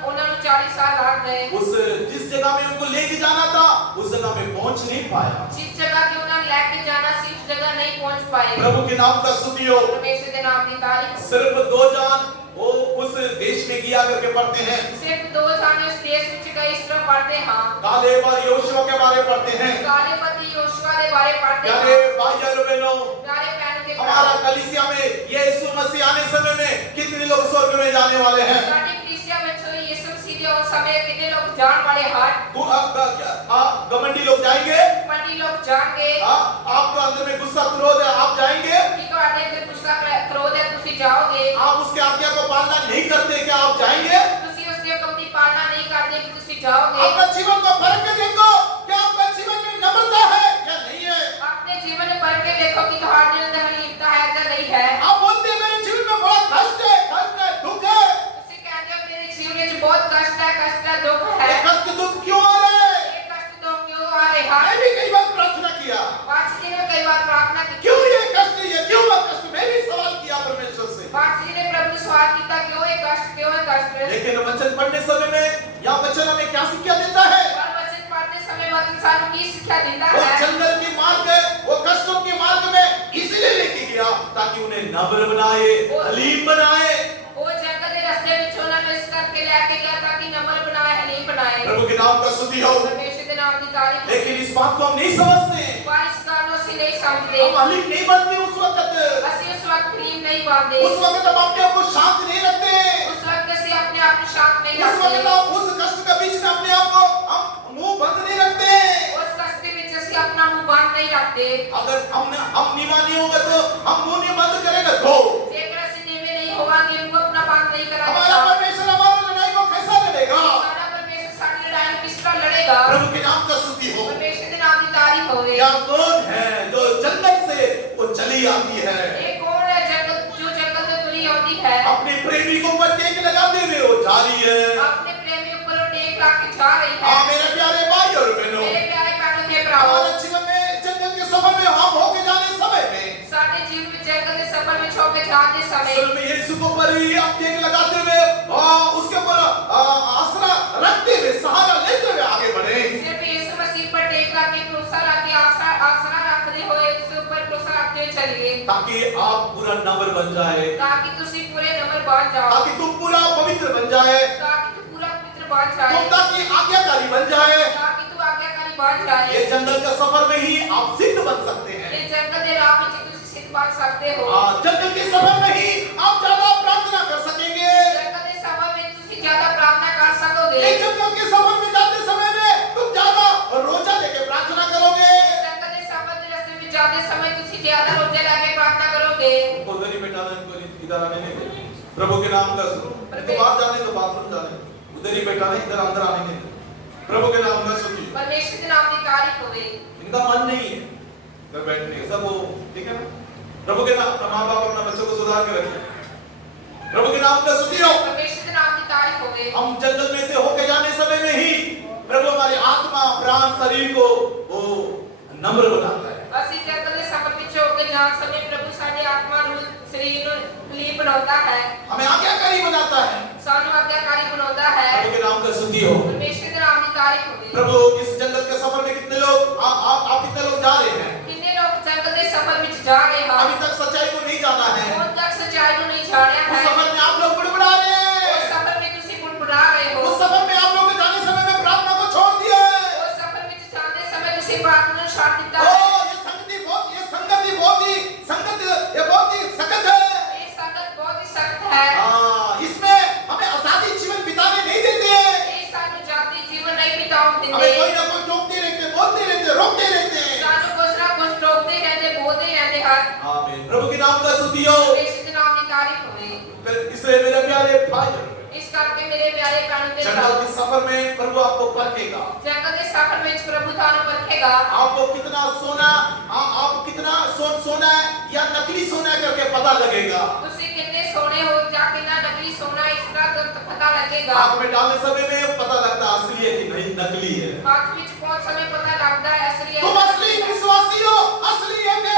उन्होंने 40 साल लग गए। उस जिस जगह में उनको लेके जाना था उस जगह में पहुंच नहीं पाया। जिस जगह के उन्होंने लेके जाना सी उस जगह नहीं पहुंच पाए। प्रभु के नाम का स्तुति हो। परमेश्वर के नाम की तारीफ। सिर्फ 2 जान वो उस देश में गया करके पढ़ते हैं। सिर्फ 2 जाने उस देश में गए इस तरह पढ़ते हैं। कालेब और यहोशू के बारे पढ़ते हैं। कालेबती योशुआ के बारे पढ़ते प्यारे हैं। भाई और बहनों, प्यारे बहनों के हमारा कलीसिया में यीशु मसीह आने समय में कितने लोग स्वर्ग में जाने वाले हैं? साडी कलीसिया में जो यीशु मसीह के उस समय कितने लोग जान वाले हैं। घमंडी लोग जाएंगे? मंडी लोग जाएंगे। आपका अंदर में गुस्सा क्रोध है, आप जाएंगे? कि ਤੁਹਾਡੇ ਅੰਦਰ ਗੁੱਸਾ क्रोध है ਤੁਸੀਂ जाओगे। आप उसके आज्ञा को पालना नहीं करते, क्या आप जाएंगे? ਤੁਸੀਂ उसके हुक्म की पालना नहीं करते कि ਤੁਸੀਂ जाओगे। आपका जीवन को परख के देखो, क्या आपका जीवन में नम्रता है या नहीं है? अपने जीवन में पढ़ के देखो कि तुम्हारे अंदर लीनता है या नहीं है। आप बोलते हैं मेरे जीवन में बड़ा कष्ट है, दुख है। ਤੁਸੀਂ ਕਹਿੰਦੇ ਹੋ मेरे जीवन में बहुत कष्ट है, दुख है। ये कष्ट दुख क्यों आ रहे हैं? ये कष्ट तो क्यों आ रहे हैं? मैं भी कई बार प्रार्थना किया, वाची ने कई बार प्रार्थना की। क्यों ये कष्ट, ये क्यों वो कष्ट? मैं भी सवाल किया परमेश्वर से। वाची ने प्रभु से सवाल किया क्यों ये कष्ट, क्यों ये कष्ट। लेकिन वचन पढ़ने समय में या वचन हमें क्या शिक्षा देता है? और वचन पढ़ते समय वचन सानू की शिक्षा देता वो है। जंगल के मार्ग, वो कष्टों के मार्ग में ताकि उन्हें नम्र बनाए, हलीम बनाए। वो जंगल के रास्ते में छोना में इस करके लेके गया ताकि नम्र बनाए, हलीम बनाए। प्रभु के नाम का स्तुति हो। परमेश्वर के नाम की तारीफ। लेकिन इस बात को हम नहीं समझते, बारिश कारणों से नहीं समझते। हम हलीम नहीं बनते उस वक्त, ਅਸੀਂ उस वक्त हलीम नहीं बांधे। उस वक्त हम अपने आप को शांत नहीं रखते, उस वक्त से अपने आप को शांत नहीं उस वक्त रखते। हम उस कष्ट के बीच में अपने आप को हम मुंह बंद नहीं रखते। उस कष्ट के बीच से अपना मुंह बंद नहीं रखते। अगर हम निमानी होगा तो हम मुंह नहीं बंद करेगा तो जेकर से नेमे नहीं होगा कि मुंह अपना बंद नहीं करेगा। हमारा परमेश्वर हमारी लड़ाई को कैसा लड़ेगा? हमारा परमेश्वर सारी लड़ाई में किस तरह लड़ेगा? प्रभु के नाम का स्तुति हो। परमेश्वर के नाम की तारीफ होवे। या कौन है जो जंगल से वो चली आती है, ये कौन है जो जंगल से तुली होती है? अपने प्रेमी को ऊपर टेक लगाते हुए वो जा रही है। अपने प्रेमी ऊपर वो टेक लाके जा रही है। हाँ मेरे प्यारे भाई और बहनों, मेरे प्यारे बहनों के भरावों, हमारे जीवन में जंगल के सफर में हम होके जाने समय में सारे जीवन में जंगल के सफर में छोड़ के जाते समय असल में यीशु को ऊपर ही आप टेक लगाते हुए उसके ऊपर आसरा रखते हुए, सहारा लेते हुए आगे बढ़े, सिर्फ यीशु मसीह पर टेक लाके भरोसा रखे आसरा रखते हुए उसके ऊपर भरोसा रखते हुए चलिए, ताकि आप पूरा नम्र बन जाए, ताकि तुसी पूरे नंबर बन जाओ, ताकि तुम पूरा पवित्र बन जाए, ताकि तू पूरा पवित्र बन जाए, तुम ताकि आज्ञाकारी बन जाए। ताकि तू आज्ञाकारी बन जाए। ये जंगल का सफर में ही आप सिद्ध बन सकते हैं। ये जंगल के राह में तुसी सिद्ध बन सकते हो। जंगल के सफर में ही आप ज्यादा प्रार्थना कर सकेंगे। जंगल के सफर में तुसी ज्यादा प्रार्थना कर सकोगे। ये जंगल के सफर में जाते समय में तुम ज्यादा रोजा लेके प्रार्थना करोगे। जंगल के सफर में रास्ते में जाते समय तुसी ज्यादा रोजे लाके प्रार्थना करोगे। उधर ही बैठा है, इनको इधर आने नहीं दे। प्रभु के नाम का तो बाहर जाने तो बाथरूम जाने, उधर ही बैठा है, इधर अंदर आने नहीं दे। प्रभु के नाम का स्तुति। परमेश्वर के नाम की तारीफ होवे। इनका मन नहीं है घर बैठने का, सब वो ठीक है ना। प्रभु के नाम, माँ बाप अपना बच्चों को सुधार के रखें। प्रभु के नाम का स्तुति हो। परमेश्वर के नाम की तारीफ होवे। हम जंगल में से होके जाने समय में ही प्रभु हमारी आत्मा, प्राण, शरीर को वो नम्र बनाता है। ਅਸੀਂ ਜੰਗਲ ਦੇ ਸਫ਼ਰ ਵਿੱਚ ਹੋ ਕੇ ਜਾਣ ਸਮੇਂ ਪ੍ਰਭु ਸਾਡੀ ਆਤਮਾ ਨੂੰ ਸਰੀਰ ਨੂੰ ਲਈ ਬਣਾਉਂਦਾ ਹੈ। हमें आज्ञाकारी बनाता है। ਸਾਨੂੰ ਆਗਿਆਕਾਰੀ ਬਣਾਉਂਦਾ ਹੈ। प्रभु के नाम का स्तुति हो। परमेश्वर के नाम की तारीफ होवे। प्रभु इस जंगल के सफर में कितने लोग आप कितने लोग जा रहे हैं? कितने लोग जंगल ਦੇ सफर ਵਿੱਚ ਜਾ ਰਹੇ ਹਨ? अभी तक सच्चाई को नहीं जाना है। ਹੁਣ तक सच्चाई ਨੂੰ नहीं जानिया उस है। सफर में आप लोग बुड़बुड़ा रहे हैं। उस सफर में ਤੁਸੀਂ बुड़बुड़ा रहे हो। उस सफर में आप लोग जाने समय में प्रार्थना को छोड़ दिया है। उस सफर ਵਿੱਚ ਜਾਂਦੇ ਸਮੇਂ ਤੁਸੀਂ प्रार्थना ਨੂੰ ਛੱਡ ਦਿੱਤਾ ओ, है। ये संगति बहुत ये बहुत ही सख्त है। ये संगत बहुत ही सख्त है। इसमें हमें आजादी जीवन बिताने नहीं देते हैं। ये ਸਾਨੂੰ जाति जीवन नहीं बिताਉਣ हमें ਦਿੰਦੇ। कोई ना कोई टोकते रहते, बोलते रहते, रोकते रहते हैं। ਸਾਨੂੰ कुछ ना कुछ टोकते रहते, बोलते रहते हैं। आमीन। प्रभु के नाम का स्तुति हो। परमेश्वर के नाम की तारीफ होवे। इसलिए मेरे प्यारे भाई, इस करके मेरे प्यारे प्राणों के जंगल के सफर में प्रभु आपको परखेगा। जंगल के सफर में प्रभु थानु परखेगा। आपको कितना सोना, आप कितना सोना है या नकली सोना है करके पता लगेगा। तुसी कितने सोने हो या कितना नकली सोना इसका तो पता लगेगा। आग में डालने समय में पता लगता है असली है कि नहीं नकली है। आग में कौन समय पता लगता है असली है। तुम असली विश्वासी हो, असली है कि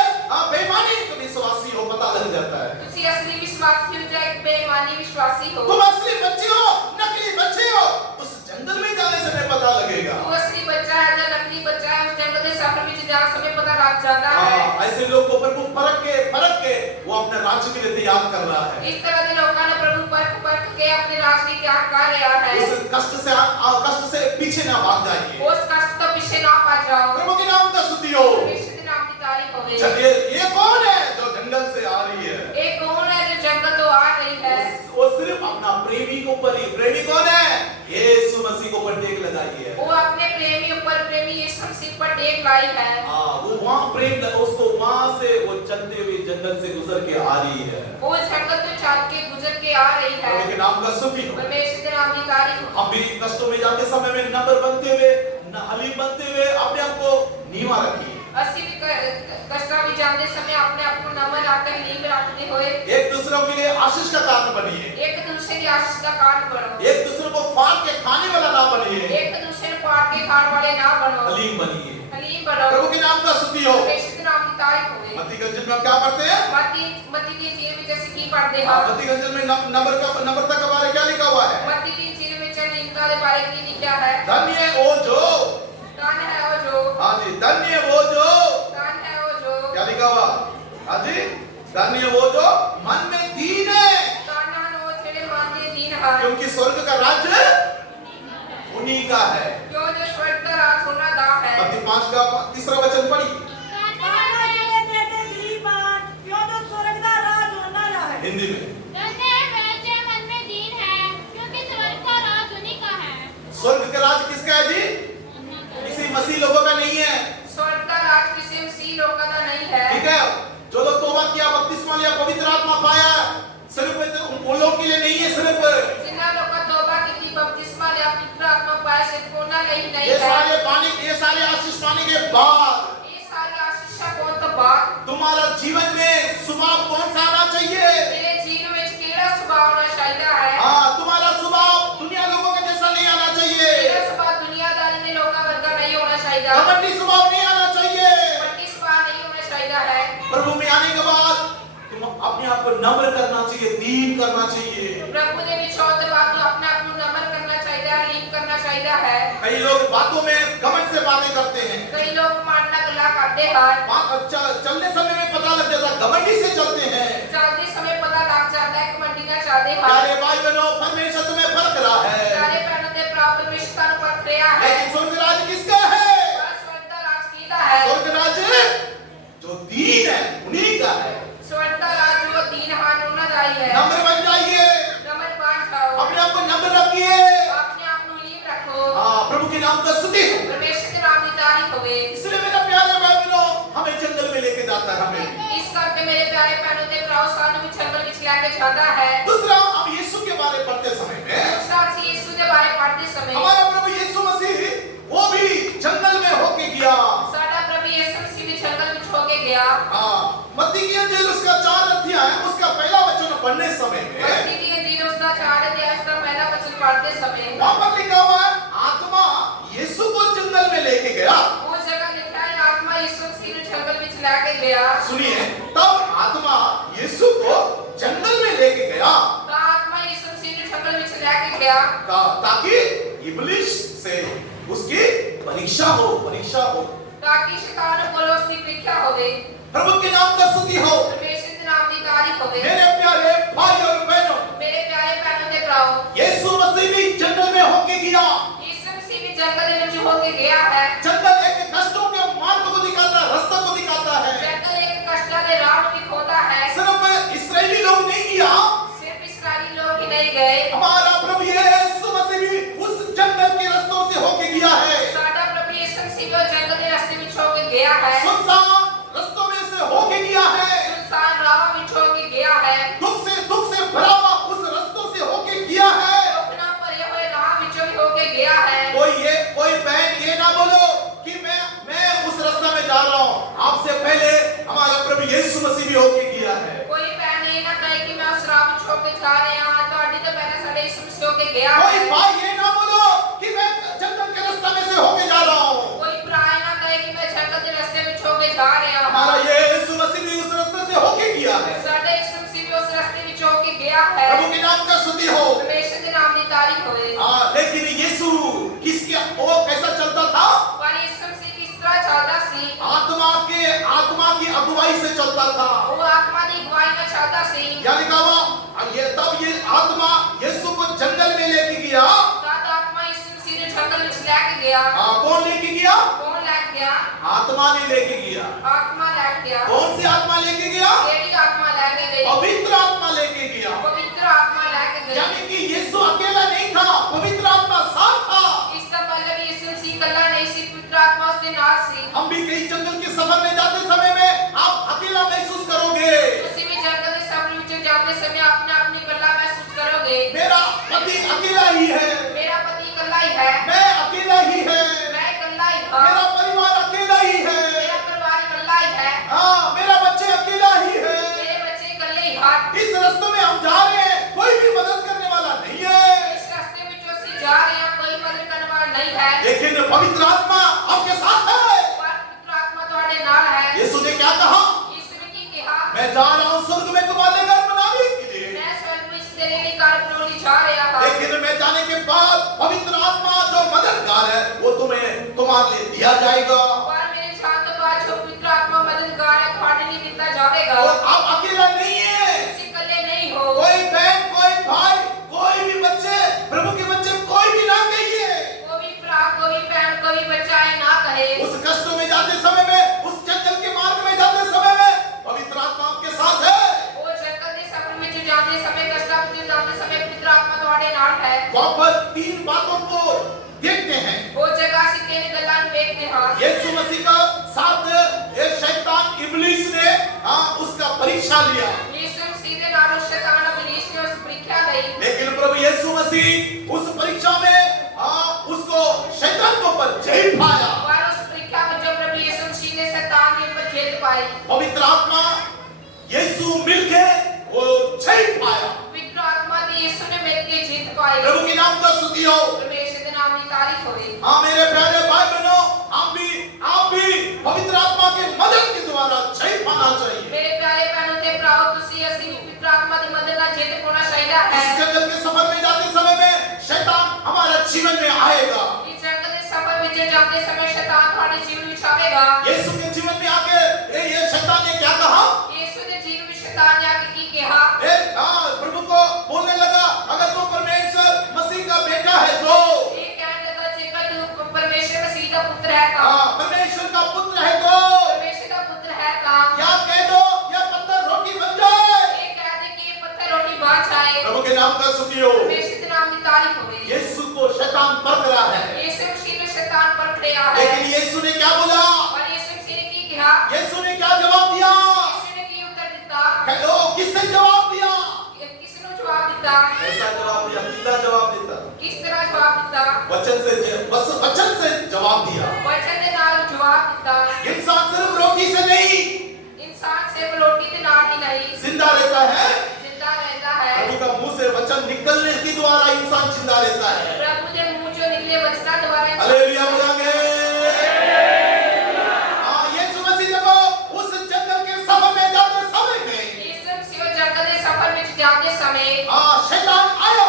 बेईमानी विश्वासी हो, पता लग जाता है। तुसी असली विश्वासी हो या एक बेईमानी विश्वासी हो। तुम असली बच्चे हो, नकली बच्चे हो, उस जंगल में जाने से पता लगेगा। तू असली बच्चा है या नकली बच्चा है, उस जंगल के सफर में जाने समय पता लग जाता है। ऐसे लोग को प्रभु परख के वो अपने राज्य के लिए तैयार कर रहा है। इस तरह के लोगों ने प्रभु परख के अपने राज की त्याग कर रहा है। उस कष्ट से पीछे ना भाग जाइए। उस कष्ट तो पीछे ना पा जाओ। प्रभु के नाम का स्तुति हो। परमेश्वर के नाम की तारीफ होवे। चलिए, ये कौन है जो जंगल से आ रही है? एक कौन है जो जंगल तो आ रही है? वो सिर्फ अपना प्रेमी को ऊपर ही। प्रेमी कौन है? यीशु मसीह को ऊपर टेक लगाई है। वो अपने प्रेमी ऊपर प्रेमी यीशु मसीह पर टेक लाई है। वो वहाँ प्रेम उसको वहाँ से वो चलते हुए जंगल से गुजर के आ रही है। वो जंगल तो चल के गुजर के आ रही है। प्रभु के नाम का स्तुति हो। परमेश्वर के नाम की तारीफ हो। हम भी कष्टों में जाते समय में नम्र बनते हुए, हलीम बनते हुए अपने आप को नीवा रखिए। ਅਸੀਂ ਵੀ ਕਸ਼ਟਾਂ ਵਿੱਚ ਜਾਂਦੇ ਸਮੇਂ ਆਪਣੇ ਆਪ ਨੂੰ ਨਮਨ ਰੱਖ ਹਲੀਮ ਰੱਖਦੇ ਹੋਏ एक दूसरों के लिए आशीष का कारण बनिए। एक दूसरे की आशीष का कारण बनो। एक दूसरे को फाड़ के खाने वाला ना बनिए। एक दूसरे को पाट के खाने वाले ना बनो। हलीम बनिए। हलीम बनो। प्रभु के नाम का स्तुति हो। परमेश्वर के नाम की तारीफ होवे। मत्ती गंजन में हम क्या पढ़ते हैं? मत्ती की इंजील में जैसे की पढ़ते हैं। मत्ती गंजन में नम्रता के बारे क्या लिखा हुआ है? मत्ती की इंजील में निम्रता के बारे की लिखा है। धन्य वो जो, धन है वो जो, हाँ जी, धन्य वो जो, धन है वो जो, क्या लिखा हुआ? हाँ जी, धन्य है वो जो मन में दीन है, ਧੰਨ ਹਨ ਉਹ ਜਿਹੜੇ ਮਨ ਦੇ ਦੀਨ ਹਨ क्योंकि स्वर्ग का राज्य उन्हीं का है। ਕਿਉਂ ਜੋ ਸਵਰਗ ਦਾ ਰਾਜ ਉਹਨਾਂ ਦਾ ਹੈ मत्ती 5 का 3रा वचन पढ़ी ਪਾਣਾ ਜਿਹੜੇ ਦੇ ਗਰੀਬਾਨ ਕਿਉਂ ਜੋ स्वर्ग ਦਾ ਰਾਜ ਉਹਨਾਂ ਦਾ ਹੈ। हिंदी में। धन्य है वह जो मन में दीन है, क्योंकि स्वर्ग का राज उन्हीं का है। स्वर्ग का राज किसका है जी? किसी मसीह लोगों का नहीं है, ਸਵਰਗ ਦਾ ਰਾਜ ਕਿਸੇ ਮਸੀਹ ਲੋਕਾਂ ਦਾ ਨਹੀਂ ਹੈ ठीक है। जो लोग तौबा किया, बपतिस्मा लिया, पवित्र आत्मा पाया, सिर्फ उन लोगों के लिए नहीं है, सिर्फ ਜਿਨ੍ਹਾਂ ਲੋਕਾਂ ਤੋਬਾ ਕੀਤੀ ਬਪਤਿਸਮਾ ਲਿਆ ਪਵਿੱਤਰ ਆਤਮਾ ਪਾਇਆ ਸਿਰਫ ਉਹਨਾਂ ਲਈ ਨਹੀਂ ये ਹੈ सारे आशीष पाने के बाद ਇਹ ਸਾਰੀ ਆਸ਼ੀਸ਼ਾਂ ਪਾਉਣ ਤੋਂ ਬਾਅਦ तुम्हारा जीवन में स्वभाव कौन सा आना चाहिए? ਤੇਰੇ ਜੀਵਨ ਵਿੱਚ ਕਿਹੜਾ ਸੁਭਾਅ ਹੋਣਾ ਚਾਹੀਦਾ ਹੈ हाँ, तुम्हारा स्वभाव दुनिया लोगों के जैसा नहीं आना चाहिए, ਤੇਰਾ ਸੁਭਾਅ ਦੁਨੀਆਦਾਰੀ ਦੇ ਲੋਕਾਂ ਵਰਗਾ ਨਹੀਂ ਹੋਣਾ ਚਾਹੀਦਾ घमंडी स्वभाव नहीं आना चाहिए। ਵੱਡੀ ਸੁਭਾਅ नहीं होना ਚਾਹੀਦਾ ਹੈ प्रभु में आने के बाद तुम अपने आप को नम्र करना चाहिए, दीन करना चाहिए। ਪ੍ਰਭੂ ਦੇ ਵਿੱਚ ਆਉਣ ਤੋਂ ਬਾਅਦ ਆਪਣੇ ਆਪ ਨੂੰ ਨਮਨ ਕਰਨਾ ਚਾਹੀਦਾ ਹੈ ਲੀਨ ਕਰਨਾ ਚਾਹੀਦਾ ਹੈ कई लोग बातों में घमंड से बातें करते हैं, ਕਈ ਲੋਕ ਮਨ ਨਾਲ ਗੱਲਾਂ ਕਰਦੇ ਹਨ चलने समय में पता लग जाता है, घमंडी से चलते हैं। ਚੱਲਦੇ ਸਮੇਂ ਪਤਾ ਲੱਗ ਜਾਂਦਾ ਹੈ ਕਮੰਡੀ ਨਾਲ ਚੱਲਦੇ ਹਨ प्यारे भाई बहनों, परमेश्वर तुम्हें परख रहा है, ਸਾਰੇ ਭੈਣਾਂ ਦੇ ਭਰਾ ਪਰਮੇਸ਼ਰ ਨੂੰ ਪਰਖ ਰਿਹਾ ਹੈ लेकिन स्वर्ग राज किसका है? ਸਵਰਗ ਦਾ ਰਾਜ ਕਿਹਦਾ ਹੈ स्वर्ग राज्य जो दीन है उन्हीं का है। ਸਵਰਗ ਦਾ ਰਾਜ ਜੋ ਦੀਨ ਹਨ ਉਹਨਾਂ ਦਾ ਹੀ ਹੈ नम्र बन जाइए, ਨੰਬਰ 5 ਖਾਓ अपने आप को नम्र रखिए। ਆਪਣੇ ਆਪ ਨੂੰ ਲੀਨ ਰੱਖੋ हाँ, प्रभु के नाम का स्तुति हो। ਪਰਮੇਸ਼ਰ ਦੇ ਨਾਮ ਦੀ ਤਾਰੀਫ ਹੋਵੇ इसलिए मेरा प्यारे भाई बहनों, हमें जंगल में लेके जाता है हमें। ਇਸ ਕਰਕੇ ਮੇਰੇ ਪਿਆਰੇ ਭੈਣੋ ਤੇ ਭਰਾਓ ਸਾਨੂੰ ਵੀ ਜੰਗਲ ਵਿੱਚ ਲੈ ਕੇ ਜਾਂਦਾ ਹੈ दूसरा, हम यीशु के बारे में पढ़ते समय में ਦੂਸਰਾ ਅਸੀਂ ਯਿਸੂ ਦੇ ਬਾਰੇ ਪੜ੍ਹਦੇ ਸਮੇਂ हमारा प्रभु यीशु मसीह वो भी जंगल में होके गया। ਸਾਡਾ ਪ੍ਰਭੂ ਯਿਸੂ ਮਸੀਹ ਵੀ ਜੰਗਲ ਵਿੱਚ ਹੋ ਕੇ ਗਿਆ हाँ, मत्ती की अंजील उसका 4 अध्याय उसका पहला वचन पढ़ने समय में ਮत्ती ਦੀ ਅੰਜੀਲ ਉਸ ਦਾ 4 ਅਧਿਆਇ ਉਸ ਦਾ ਪਹਿਲਾ ਵਚਨ ਪੜ੍ਹਦੇ ਸਮੇਂ वहां पर लिखा हुआ है, आत्मा यीशु को जंगल में लेके गया। ਉਹ ਜਗ੍ਹਾ ਲਿਖਿਆ ਹੈ ਆਤਮਾ ਯਿਸੂ ਮਸੀਹ ਨੂੰ ਜੰਗਲ ਵਿੱਚ ਲੈ ਕੇ ਗਿਆ सुनिए, तब आत्मा यीशु को जंगल में लेके गया ਤਾਂ ਆਤਮਾ ਯਿਸੂ ਮਸੀਹ ਨੂੰ ਜੰਗਲ ਵਿੱਚ ਲੈ ਕੇ ਗਿਆ ताकि इब्लिस से उसकी परीक्षा हो। ਤਾਂ ਕਿ ਸ਼ੈਤਾਨ ਕੋਲੋਂ ਉਸ ਦੀ ਪ੍ਰੀਖਿਆ ਹੋਵੇ प्रभु के नाम का स्तुति हो। ਪਰਮੇਸ਼ਰ ਦੇ ਨਾਮ ਦੀ ਤਾਰੀਫ ਹੋਵੇ मेरे प्यारे भाई और बहनों, ਮੇਰੇ ਪਿਆਰੇ ਭੈਣੋ ਤੇ ਭਰਾਓ यीशु मसीह भी जंगल में होके गया। ਯਿਸੂ ਮਸੀਹ ਵੀ ਜੰਗਲ ਦੇ ਵਿੱਚ ਹੋ ਕੇ ਗਿਆ ਹੈ जंगल एक कष्टों के मार्ग को दिखाता है, रास्ता को दिखाता है। ਜੰਗल ਇੱਕ ਕਸ਼ਟਾਂ ਦੇ ਰਾਹ ਨੂੰ ਦਿਖਾਉਂਦਾ ਹੈ सिर्फ इस्राएली लोग नहीं किया, ਸਿਰਫ ਇਸਰਾਈਲੀ ਲੋਕ ही नहीं गए हमारा प्रभु यीशु मसीह भी उस जंगल के रास्तों से होके गया है। ਸਾਡਾ ਪ੍ਰਭੂ ਯਿਸੂ ਮਸੀਹ ਵੀ ਜੰਗਲ ਦੇ ਰਸਤੇ ਵਿੱਚ ਹੋ ਕੇ ਗਿਆ ਹੈ सुनसान रास्तों में से होके गया है। ਸੁਨਸਾਨ ਰਾਹਾਂ ਵਿੱਚ ਹੋ ਕੇ ਗਿਆ ਹੈ दुख से भरा हुआ उस रास्तों से होके गया है। ਦੁੱਖ ਨਾਲ ਭਰੇ ਹੋਏ ਰਾਹ ਵਿੱਚੋਂ ਵੀ ਹੋ ਕੇ ਗਿਆ ਹੈ कोई बहन ये ना बोलो कि मैं उस रास्ते में जा रहा हूँ। आपसे पहले हमारा प्रभु यीशु मसीह भी होके गया है। ਕੋਈ ਭੈਣ ਇਹ ਨਾ ਕਹੇ ਕਿ ਮੈਂ ਉਸ ਰਾਹ ਵਿੱਚ ਹੋ ਕੇ ਜਾ ਰਿਹਾ ਹਾਂ ਤੁਹਾਡੀ ਤਾਂ ਪਹਿਲਾਂ ਸਾਡੇ ਯਿਸੂ ਮਸੀਹ ਹੋ ਕੇ ਗਿਆ कोई ਹੈ भाई ये ना बोलो कि मैं जंगल के रास्ते में से होके जा रहा हूँ। ਕੋਈ ਭਰਾ ਇਹ ਨਾ ਕਹੇ ਕਿ ਮੈਂ ਜੰਗਲ ਦੇ ਰਸਤੇ ਵਿੱਚ ਹੋ ਕੇ ਜਾ ਰਿਹਾ हमारा ਹਾਂ यीशु मसीह भी उस रास्ते से होके गया है। ਸਾਡਾ ਯਿਸੂ ਮਸੀਹ ਵੀ ਉਸ ਰਸਤੇ ਵਿੱਚ ਹੋ ਕੇ ਗਿਆ ਹੈ प्रभु के नाम का स्तुति हो। ਪਰਮੇਸ਼ਰ ਦੇ ਨਾਮ ਦੀ ਤਾਰੀਫ ਹੋਵੇ हाँ, लेकिन यीशु वो कैसा चलता था? ਪਰ ਯਿਸੂ ਮਸੀਹ ਕਿਸ ਤਰ੍ਹਾਂ ਚੱਲਦਾ ਸੀ आत्मा की अगुवाई से चलता था। ਉਹ ਆਤਮਾ ਦੀ ਅਗਵਾਈ ਨਾਲ ਚੱਲਦਾ ਸੀ क्या लिखा हुआ? तब ये आत्मा यीशु को जंगल में लेके गया। ਤਦ ਆਤਮਾ ਯਿਸੂ ਮਸੀਹ ਨੂੰ ਜੰਗਲ ਵਿੱਚ ਲੈ ਕੇ ਗਿਆ कौन लेके गया? ਕੌਣ ਲੈ ਕੇ ਗਿਆ आत्मा ने लेके गया। ਆਤਮਾ ਲੈ ਕੇ ਗਿਆ कौन सी आत्मा लेके गया? ਕਿਹੜੀ ਆਤਮਾ ਲੈ ਕੇ ਗਈ पवित्र आत्मा लेके गया। ਪਵਿੱਤਰ ਆਤਮਾ ਲੈ ਕੇ ਗਈ यानी कि यीशु अकेला नहीं था, पवित्र आत्मा साथ था। ਇਸ ਦਾ ਮਤਲਬ ਯਿਸੂ ਮਸੀਹ ਇਕੱਲਾ ਨਹੀਂ ਸੀ ਪਵਿੱਤਰ ਆਤਮਾ ਉਸ ਦੇ ਨਾਲ ਸੀ हम भी कई जंगल के सफर में जाते समय में आप अकेला महसूस करोगे। ਤੁਸੀਂ ਵੀ ਜੰਗਲ ਦੇ ਸਫ਼ਰ ਵਿੱਚ ਜਾਂਦੇ ਸਮੇਂ ਆਪਣੇ ਆਪ ਨੂੰ ਇਕੱਲਾ ਮਹਿਸੂਸ ਕਰੋਗੇ मेरा पति अकेला ही है, ਮੇਰਾ ਪਤੀ ਇਕੱਲਾ ਹੀ ਹੈ मैं अकेला ही है, ਮੈਂ ਇਕੱਲਾ ਹੀ ਹਾਂ मेरा परिवार अकेला ही है, ਮੇਰਾ ਪਰਿਵਾਰ ਇਕੱਲਾ ਹੀ ਹੈ हाँ, मेरा बच्चे अकेला ही है। ਮੇਰੇ ਬੱਚੇ ਇਕੱਲੇ ਹੀ ਹਨ इस रास्ते में हम जा रहे हैं, कोई भी मदद करने वाला नहीं है, ਇਸ ਰਸਤੇ ਵਿੱਚ ਅਸੀਂ ਜਾ ਰਹੇ ਹਾਂ ਕੋਈ ਮਦਦ ਕਰਨ ਵਾਲਾ ਨਹੀਂ ਹੈ लेकिन पवित्र आत्मा आपके साथ है। ਪਰ ਪਵਿੱਤਰ ਆਤਮਾ ਤੁਹਾਡੇ ਨਾਲ ਹੈ यीशु ने क्या कहा? ਯਿਸੂ ਨੇ ਕੀ ਕਿਹਾ मैं जा रहा हूँ स्वर्ग में तुम्हारे घर बनाने के लिए, ਮੈਂ ਸਵਰਗ ਵਿੱਚ ਤੇਰੇ ਲਈ ਘਰ ਬਣਾਉਣ ਲਈ ਜਾ ਰਿਹਾ ਹਾਂ लेकिन मैं जाने के बाद पवित्र आत्मा जो मददगार है वो तुम्हारे लिए दिया जाएगा। ਪਰ ਮੇਰੇ ਜਾਣ ਤੋਂ ਬਾਅਦ ਜੋ ਪਵਿੱਤਰ ਆਤਮਾ ਮਦਦਗਾਰ ਹੈ ਤੁਹਾਡੇ ਲਈ ਦਿੱਤਾ ਜਾਵੇਗਾ छुपावेगा। और आप अकेला नहीं है। तुसी इकल्ले नहीं हो। कोई बहन, कोई भाई, कोई भी बच्चे, प्रभु के बच्चे कोई भी ना कहिए। कोई भी भरा, कोई भी बहन, कोई भी बच्चा है ना कहे। उस कष्टों में जाते समय में, उस जंगल के मार्ग में जाते समय में पवित्र आत्मा आपके साथ है। वो जंगल के सफर में जो जाते समय, कष्टों में जाते समय पवित्र आत्मा तुम्हारे नाल है। वहाँ पर 3 बातों को देखते हैं। वो जगह से तीन गल्लां देखते हैं। यीशु मसीह का साथ ये शैतान इब्लीस ने उसका परीक्षा लिया। यीशु सीधे नाल शैतान इब्लीस ने उस परीक्षा ली। लेकिन प्रभु यीशु मसीह उस परीक्षा में उसको शैतान के ऊपर जय पाया। और उस परीक्षा में जो प्रभु यीशु मसीह ने शैतान के ऊपर जीत पाई। पवित्र आत्मा यीशु मिलके वो जय पाया। पवित्र आत्मा ने यीशु ने मिलके जीत पाई। प्रभु के नाम का स्तुति हो। परमेश्वर के नाम की तारीफ होवे। हाँ मेरे प्यारे भाई बहनों, आप भी पवित्र आत्मा के मदद के द्वारा जय पाना चाहिए। मेरे प्यारे बहनों ते भराओ, तुसी असली पवित्र आत्मा की मदद नाल जीत पाना चाहिए है। इस जंगल के सफर में जाते समय में शैतान हमारे जीवन में आएगा। इस जंगल के सफर में जो जाते समय शैतान तुम्हारे जीवन में छावेगा। यीशु के जीवन में आके ये शैतान ने क्या कहा? यीशु ने जीवन में शैतान ने आके की कहा? प्रभु को बोलने लगा, अगर तू परमेश्वर मसीह का बेटा है तो ये कहने लगा, जेकर तू परमेश्वर मसीह का पुत्र है तो, परमेश्वर का पुत्र है तो परमेश्वर का पुत्र है तो, या कह दो या पत्थर रोटी बन जाए। ये कह दे कि ये पत्थर रोटी बन जाए। प्रभु के नाम का स्तुति हो। परमेश्वर के नाम की तारीफ होवे। यीशु को शैतान परख रहा है, यीशु मसीह ने शैतान पर खड़ा है। लेकिन यीशु ने क्या बोला? और यीशु मसीह ने की कहा? यीशु ने क्या जवाब दिया? यीशु ने की उत्तर दिता? किसने जवाब दिया? किसने जवाब दिता? ऐसा जवाब दिया, कितना जवाब देता? किस तरह जवाब दिता? वचन से जवाब दिया। वचन के नाल जवाब दिता। इंसान सिर्फ रोटी से नहीं, इंसान सिर्फ रोटी के नाल ही नहीं जिंदा रहता है। जिंदा रहता है। प्रभु का मुंह से वचन निकलने के द्वारा इंसान जिंदा रहता है। प्रभु के मुंह जो निकले वचन द्वारा हालेलुया बोलेंगे। यीशु मसीह देखो उस जंगल के सफर में जाते समय में, यीशु मसीह जंगल के सफर में जाते समय शैतान आया।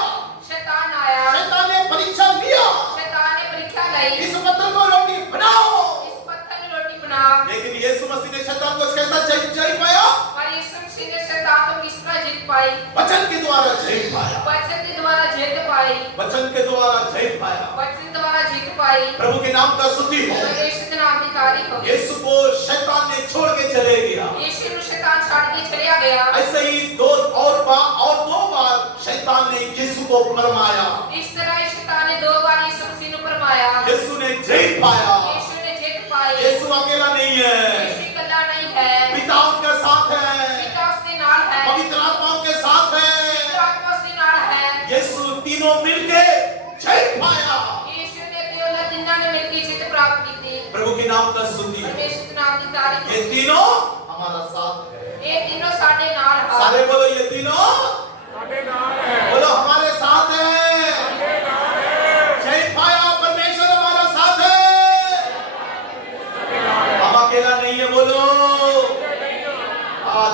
शैतान आया। शैतान ने परीक्षा लिया, शैतान ने परीक्षा ली। इस पत्थर को रोटी बनाओ। इस पत्थर में रोटी बनाओ। लेकिन यीशु मसीह ने शैतान को कैसा जय पाया? और यीशु मसीह ने शैतान को किस तरह जीत पाई? वचन के द्वारा जय पाया। वचन के द्वारा जीत पाई। वचन के द्वारा जय पाया। वचन द्वारा जीत पाई। प्रभु के नाम का स्तुति हो। परमेश्वर के नाम की तारीफ हो। यीशु को शैतान ने छोड़ के चले गया। यीशु ने शैतान छोड़ के चला गया। ऐसे ही दो बार शैतान ने यीशु को फरमाया। इस तरह शैतान ने 2 बार यीशु मसीह को फरमाया। यीशु ने जय पाया। यीशु ने जीत पाई। यीशु अकेला नहीं है, यीशु अकेला नहीं है। पिता उनके साथ है, पिता उसके नाल है। पवित्र आत्मा उनके साथ है। पवित्र आत्मा उसके नाल है। यीशु तीनों मिलके जय पाया। यीशु ने केवल तीनों ने मिलकर जीत प्राप्त की थी। प्रभु के नाम का स्तुति हो। परमेश्वर के नाम की तारीफ। ये तीनों हमारा साथ है। ये तीनों साडे नाल है। सारे बोलो ये तीनों बोलो हमारे साथ है। जय पाया, परमेश्वर हमारा साथ है। हम अकेला नहीं है बोलो।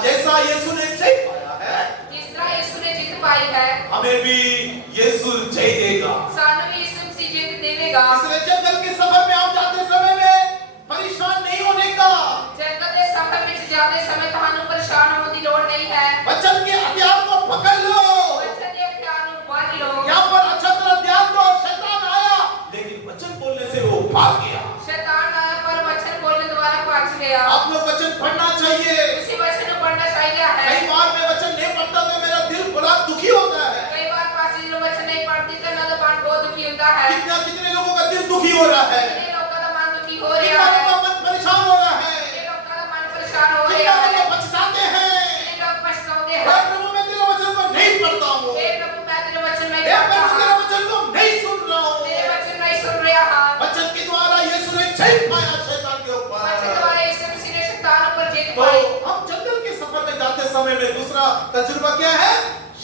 जैसा यीशु ने जय पाया है, जिस तरह यीशु ने जीत पाई है, हमें भी यीशु जय देगा। सानू भी यीशु मसीह जीत देगा। इसलिए जंगल के सफर में आप जाते समय में परेशान नहीं होने का। जंगल के सफर में जाते समय ਤੁਹਾਨੂੰ परेशान होने की लोड़ नहीं है। वचन के हथियार को पकड़ लो। वचन के हथियार को बांध लो। यहाँ पर अच्छा तरह ध्यान दो। शैतान आया, लेकिन वचन बोलने से वो भाग गया। शैतान आया पर वचन बोलने द्वारा भाग गया। आप लोग वचन पढ़ना चाहिए। उसी वचन को पढ़ना चाहिए है। कई बार मैं वचन नहीं पढ़ता तो मेरा दिल बड़ा दुखी होता है। कई बार पासी लोग वचन नहीं पढ़ती तो ना तो मन बहुत दुखी होता है। कितने लोगों का दिल दुखी हो रहा है, कितने लोगों का मन दुखी हो कितने रहा है। लोगों का मन परेशान हो रहा है, कितने लोगों का मन परेशान हो कितने रहा है। लोग पछताते हैं। कितने लोग पछताते हे हैं। प्रभु मैं तेरे वचन को नहीं पढ़ता हूँ, हे प्रभु मैं तेरे वचन नहीं हे पढ़ता प्रभु तेरे हूँ। वचन को नहीं सुन रहा हूँ। तेरे वचन नहीं सुन रहा हूँ। वचन के द्वारा यीशु ने जय पाया शैतान के वचन ऊपर। द्वारा यीशु मसीह ने शैतान पर जीत तो पाई। हम जंगल के सफर में जाते समय में दूसरा तजुर्बा क्या है?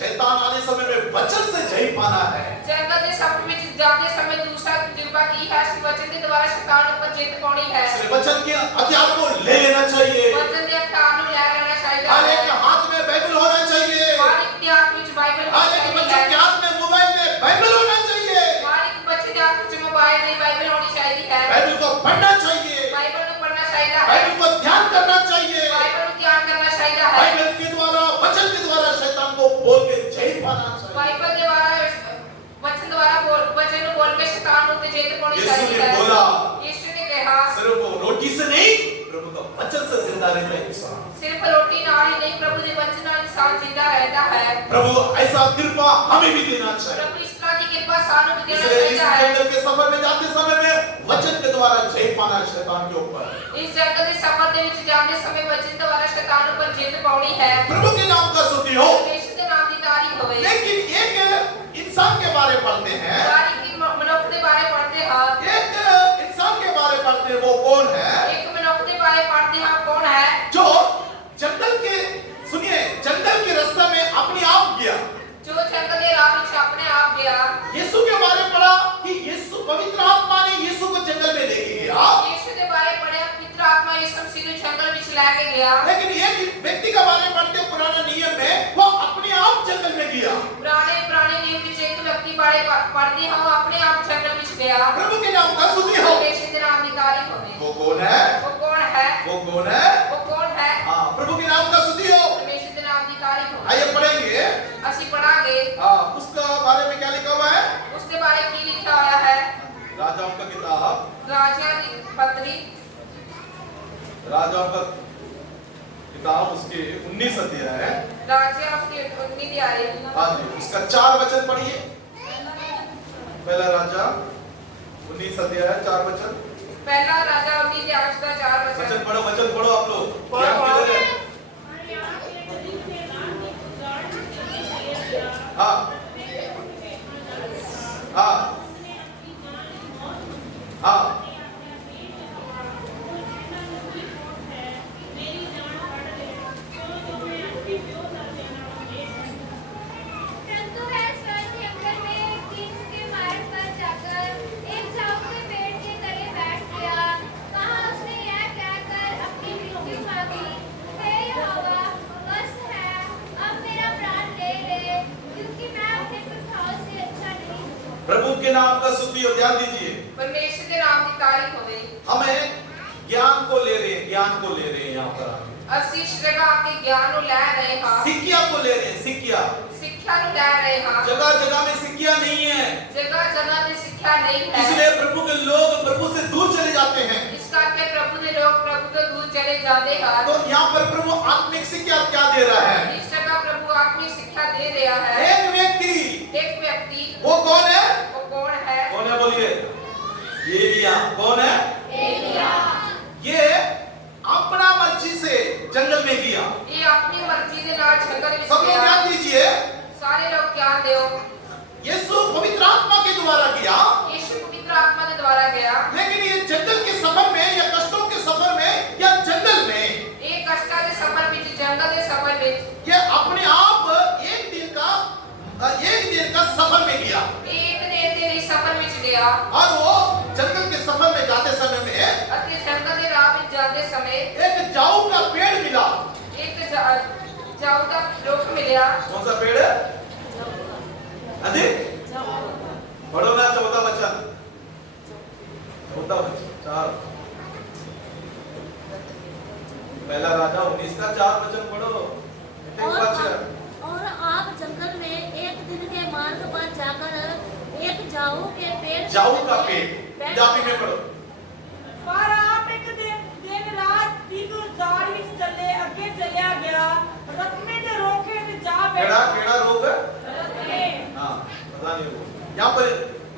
शैतान आने समय में वचन से जय पाना है। जंगल के सफर में जाते समय दूसरा तजुर्बा की है कि वचन के द्वारा शैतान पर जीत पानी है। इसलिए वचन के हथियार को ले लेना चाहिए। वचन के हथियार को ले लेना चाहिए। हर एक के हाथ में बाइबल होना चाहिए। हर एक के हाथ में बाइबल हर एक बच्चे के हाथ में मोबाइल में बाइबल होना चाहिए। हर एक बच्चे के हाथ में मोबाइल में बाइबल होनी चाहिए है। बाइबल को पढ़ना चाहिए, बाइबल को पढ़ना चाहिए है। बाइबल को ध्यान करना चाहिए। बाइबल को ध्यान करना चाहिए है। पानी यीशु चाहिए ने है। बोला, यीशु ने कहा सिर्फ वो रोटी से नहीं, प्रभु का वचन से जिंदा रहता है इंसान। सिर्फ रोटी नाल ही नहीं, प्रभु के वचन नाल इंसान जिंदा रहता है। प्रभु ऐसा कृपा हमें भी देना चाहिए। प्रभु इस तरह की कृपा सानू भी देना इसलिए इस चाहता है। जंगल के सफर में जाते समय में वचन के द्वारा जय पाना है शैतान के ऊपर। इस जंगल के सफर दे विच जाते समय वचन द्वारा शैतान ऊपर जित पाउनी है। प्रभु के नाम का स्तुति हो। परमेश्वर के नाम की तारीफ होवे। लेकिन एक इंसान के बारे में पढ़ते हैं, तारीफ की मनुष्य के बारे पढ़ते हैं। एक इंसान के बारे में पढ़ते हैं, वो कौन है? एक मनुष्य के बारे पढ़ते हैं, कौन है? जो जंगल के, सुनिए, जंगल के रास्ते में अपने आप गया। जो जंगल के राह में अपने आप गया। यीशु के बारे में पढ़ा कि यीशु, पवित्र आत्मा ने यीशु को जंगल में लेके गया। यीशु के बारे पढ़े, पवित्र आत्मा यीशु मसीह को जंगल में लेके गया। लेकिन एक व्यक्ति के बारे में पढ़ते हैं पुराने नियम में, वो अपने आप जंगल में गया। पुराने नियम में एक व्यक्ति बारे पढ़ते हैं, वो अपने आप जंगल में गया। प्रभु के नाम का स्तुति हो। परमेश्वर के नाम की तारीफ होवे। वो कौन है? वो कौन है? वो कौन है? वो कौन है? हाँ, प्रभु के नाम का स्तुति हो। परमेश्वर के नाम की तारीफ होवे। आइए पढ़ेंगे। ਅਸੀਂ पढ़ांगे। हाँ, उसका बारे में क्या लिखा हुआ है? उसके बारे में लिखा हुआ है? राजाओं का किताब, राजा की पत्री, राजाओं का किताब, उसके 19 अध्याय है। राजा उसके 19 अध्याय। हाँ जी, उसका 4 वचन पढ़िए। पहला राजा 19 अध्याय 4 वचन। पहला राजा 19 अध्याय उसका 4 वचन वचन। वचन पढ़ो आप लोग। पढ़ो। क्या किधर है? हाँ हाँ हाँ, परंतु वह स्वर्ग जंगल में किंग के मार्ग पर जाकर एक झाऊ के पेड़ के तले बैठ गया। वहाँ उसने यह कहकर अपनी मृत्यु मांगी, हे यहोवा, बस है, अब मेरा प्राण ले ले, क्योंकि मैं अपने पुरखाओं से अच्छा नहीं हूँ। प्रभु के नाम का स्तुति हो। ध्यान दीजिए, परमेश्वर के नाम की तारीफ होवे। हमें ज्ञान को ले रहे हैं, ज्ञान को ले रहे हैं। यहाँ पर ਅਸੀਂ ਜਗ੍ਹਾ के ज्ञान ਨੂੰ ਲੈ ਰਹੇ ਹਾਂ। सिक्किया को ले रहे हैं, सिक्किया। ਸਿੱਖਿਆ ਨੂੰ ਲੈ ਰਹੇ ਹਾਂ। जगह जगह में सिक्किया नहीं है, जगह जगह पे शिक्षा नहीं है। इसलिए प्रभु के लोग प्रभु से दूर चले जाते हैं। इस करके प्रभु के लोग प्रभु तो दूर चले जाते हैं। तो यहाँ पर प्रभु आत्मिक शिक्षा क्या दे रहा है? इस जगह प्रभु आत्मिक शिक्षा दे रहा है। एक व्यक्ति, एक व्यक्ति, वो कौन है? वो कौन है? कौन है बोलिए? एलिया। कौन है? एलिया। ये अपना मर्जी से जंगल में गया। ये अपनी मर्जी के नाल जंगल में सब लोग गया। ध्यान दीजिए, सारे लोग ज्ञान दो। यीशु पवित्र आत्मा के द्वारा गया, यीशु पवित्र आत्मा के द्वारा गया। लेकिन ये जंगल के सफर में या कष्टों के सफर में या जंगल में, एक कष्टा के सफर में, जंगल के सफर में, ये अपने आप एक दिन का सफर में गया। एक दिन के लिए सफर में गया। और वो जंगल के सफर में जाते समय में अपने जंगल के राह में जाते समय एक जाऊ का पेड़ मिला। एक जाऊ का वृक्ष मिला। कौन सा पेड़ है? अजी पढ़ो ना, चौथा वचन, चौथा वचन 4, पहला राजा 19 का 4 वचन पढ़ो। और आप जंगल में एक दिन के मार्ग पर जाकर एक जाऊ के पेड़, जाऊ का पेड़, पंजाबी में पढ़ो। पर आप एक दिन रात तीन झाड़ विच चले, अगे चलिया गया, रत्मे दे रोके ते जा केड़ा केड़ा रोग है? रत्मे। हाँ, पता नहीं वो। यहाँ पर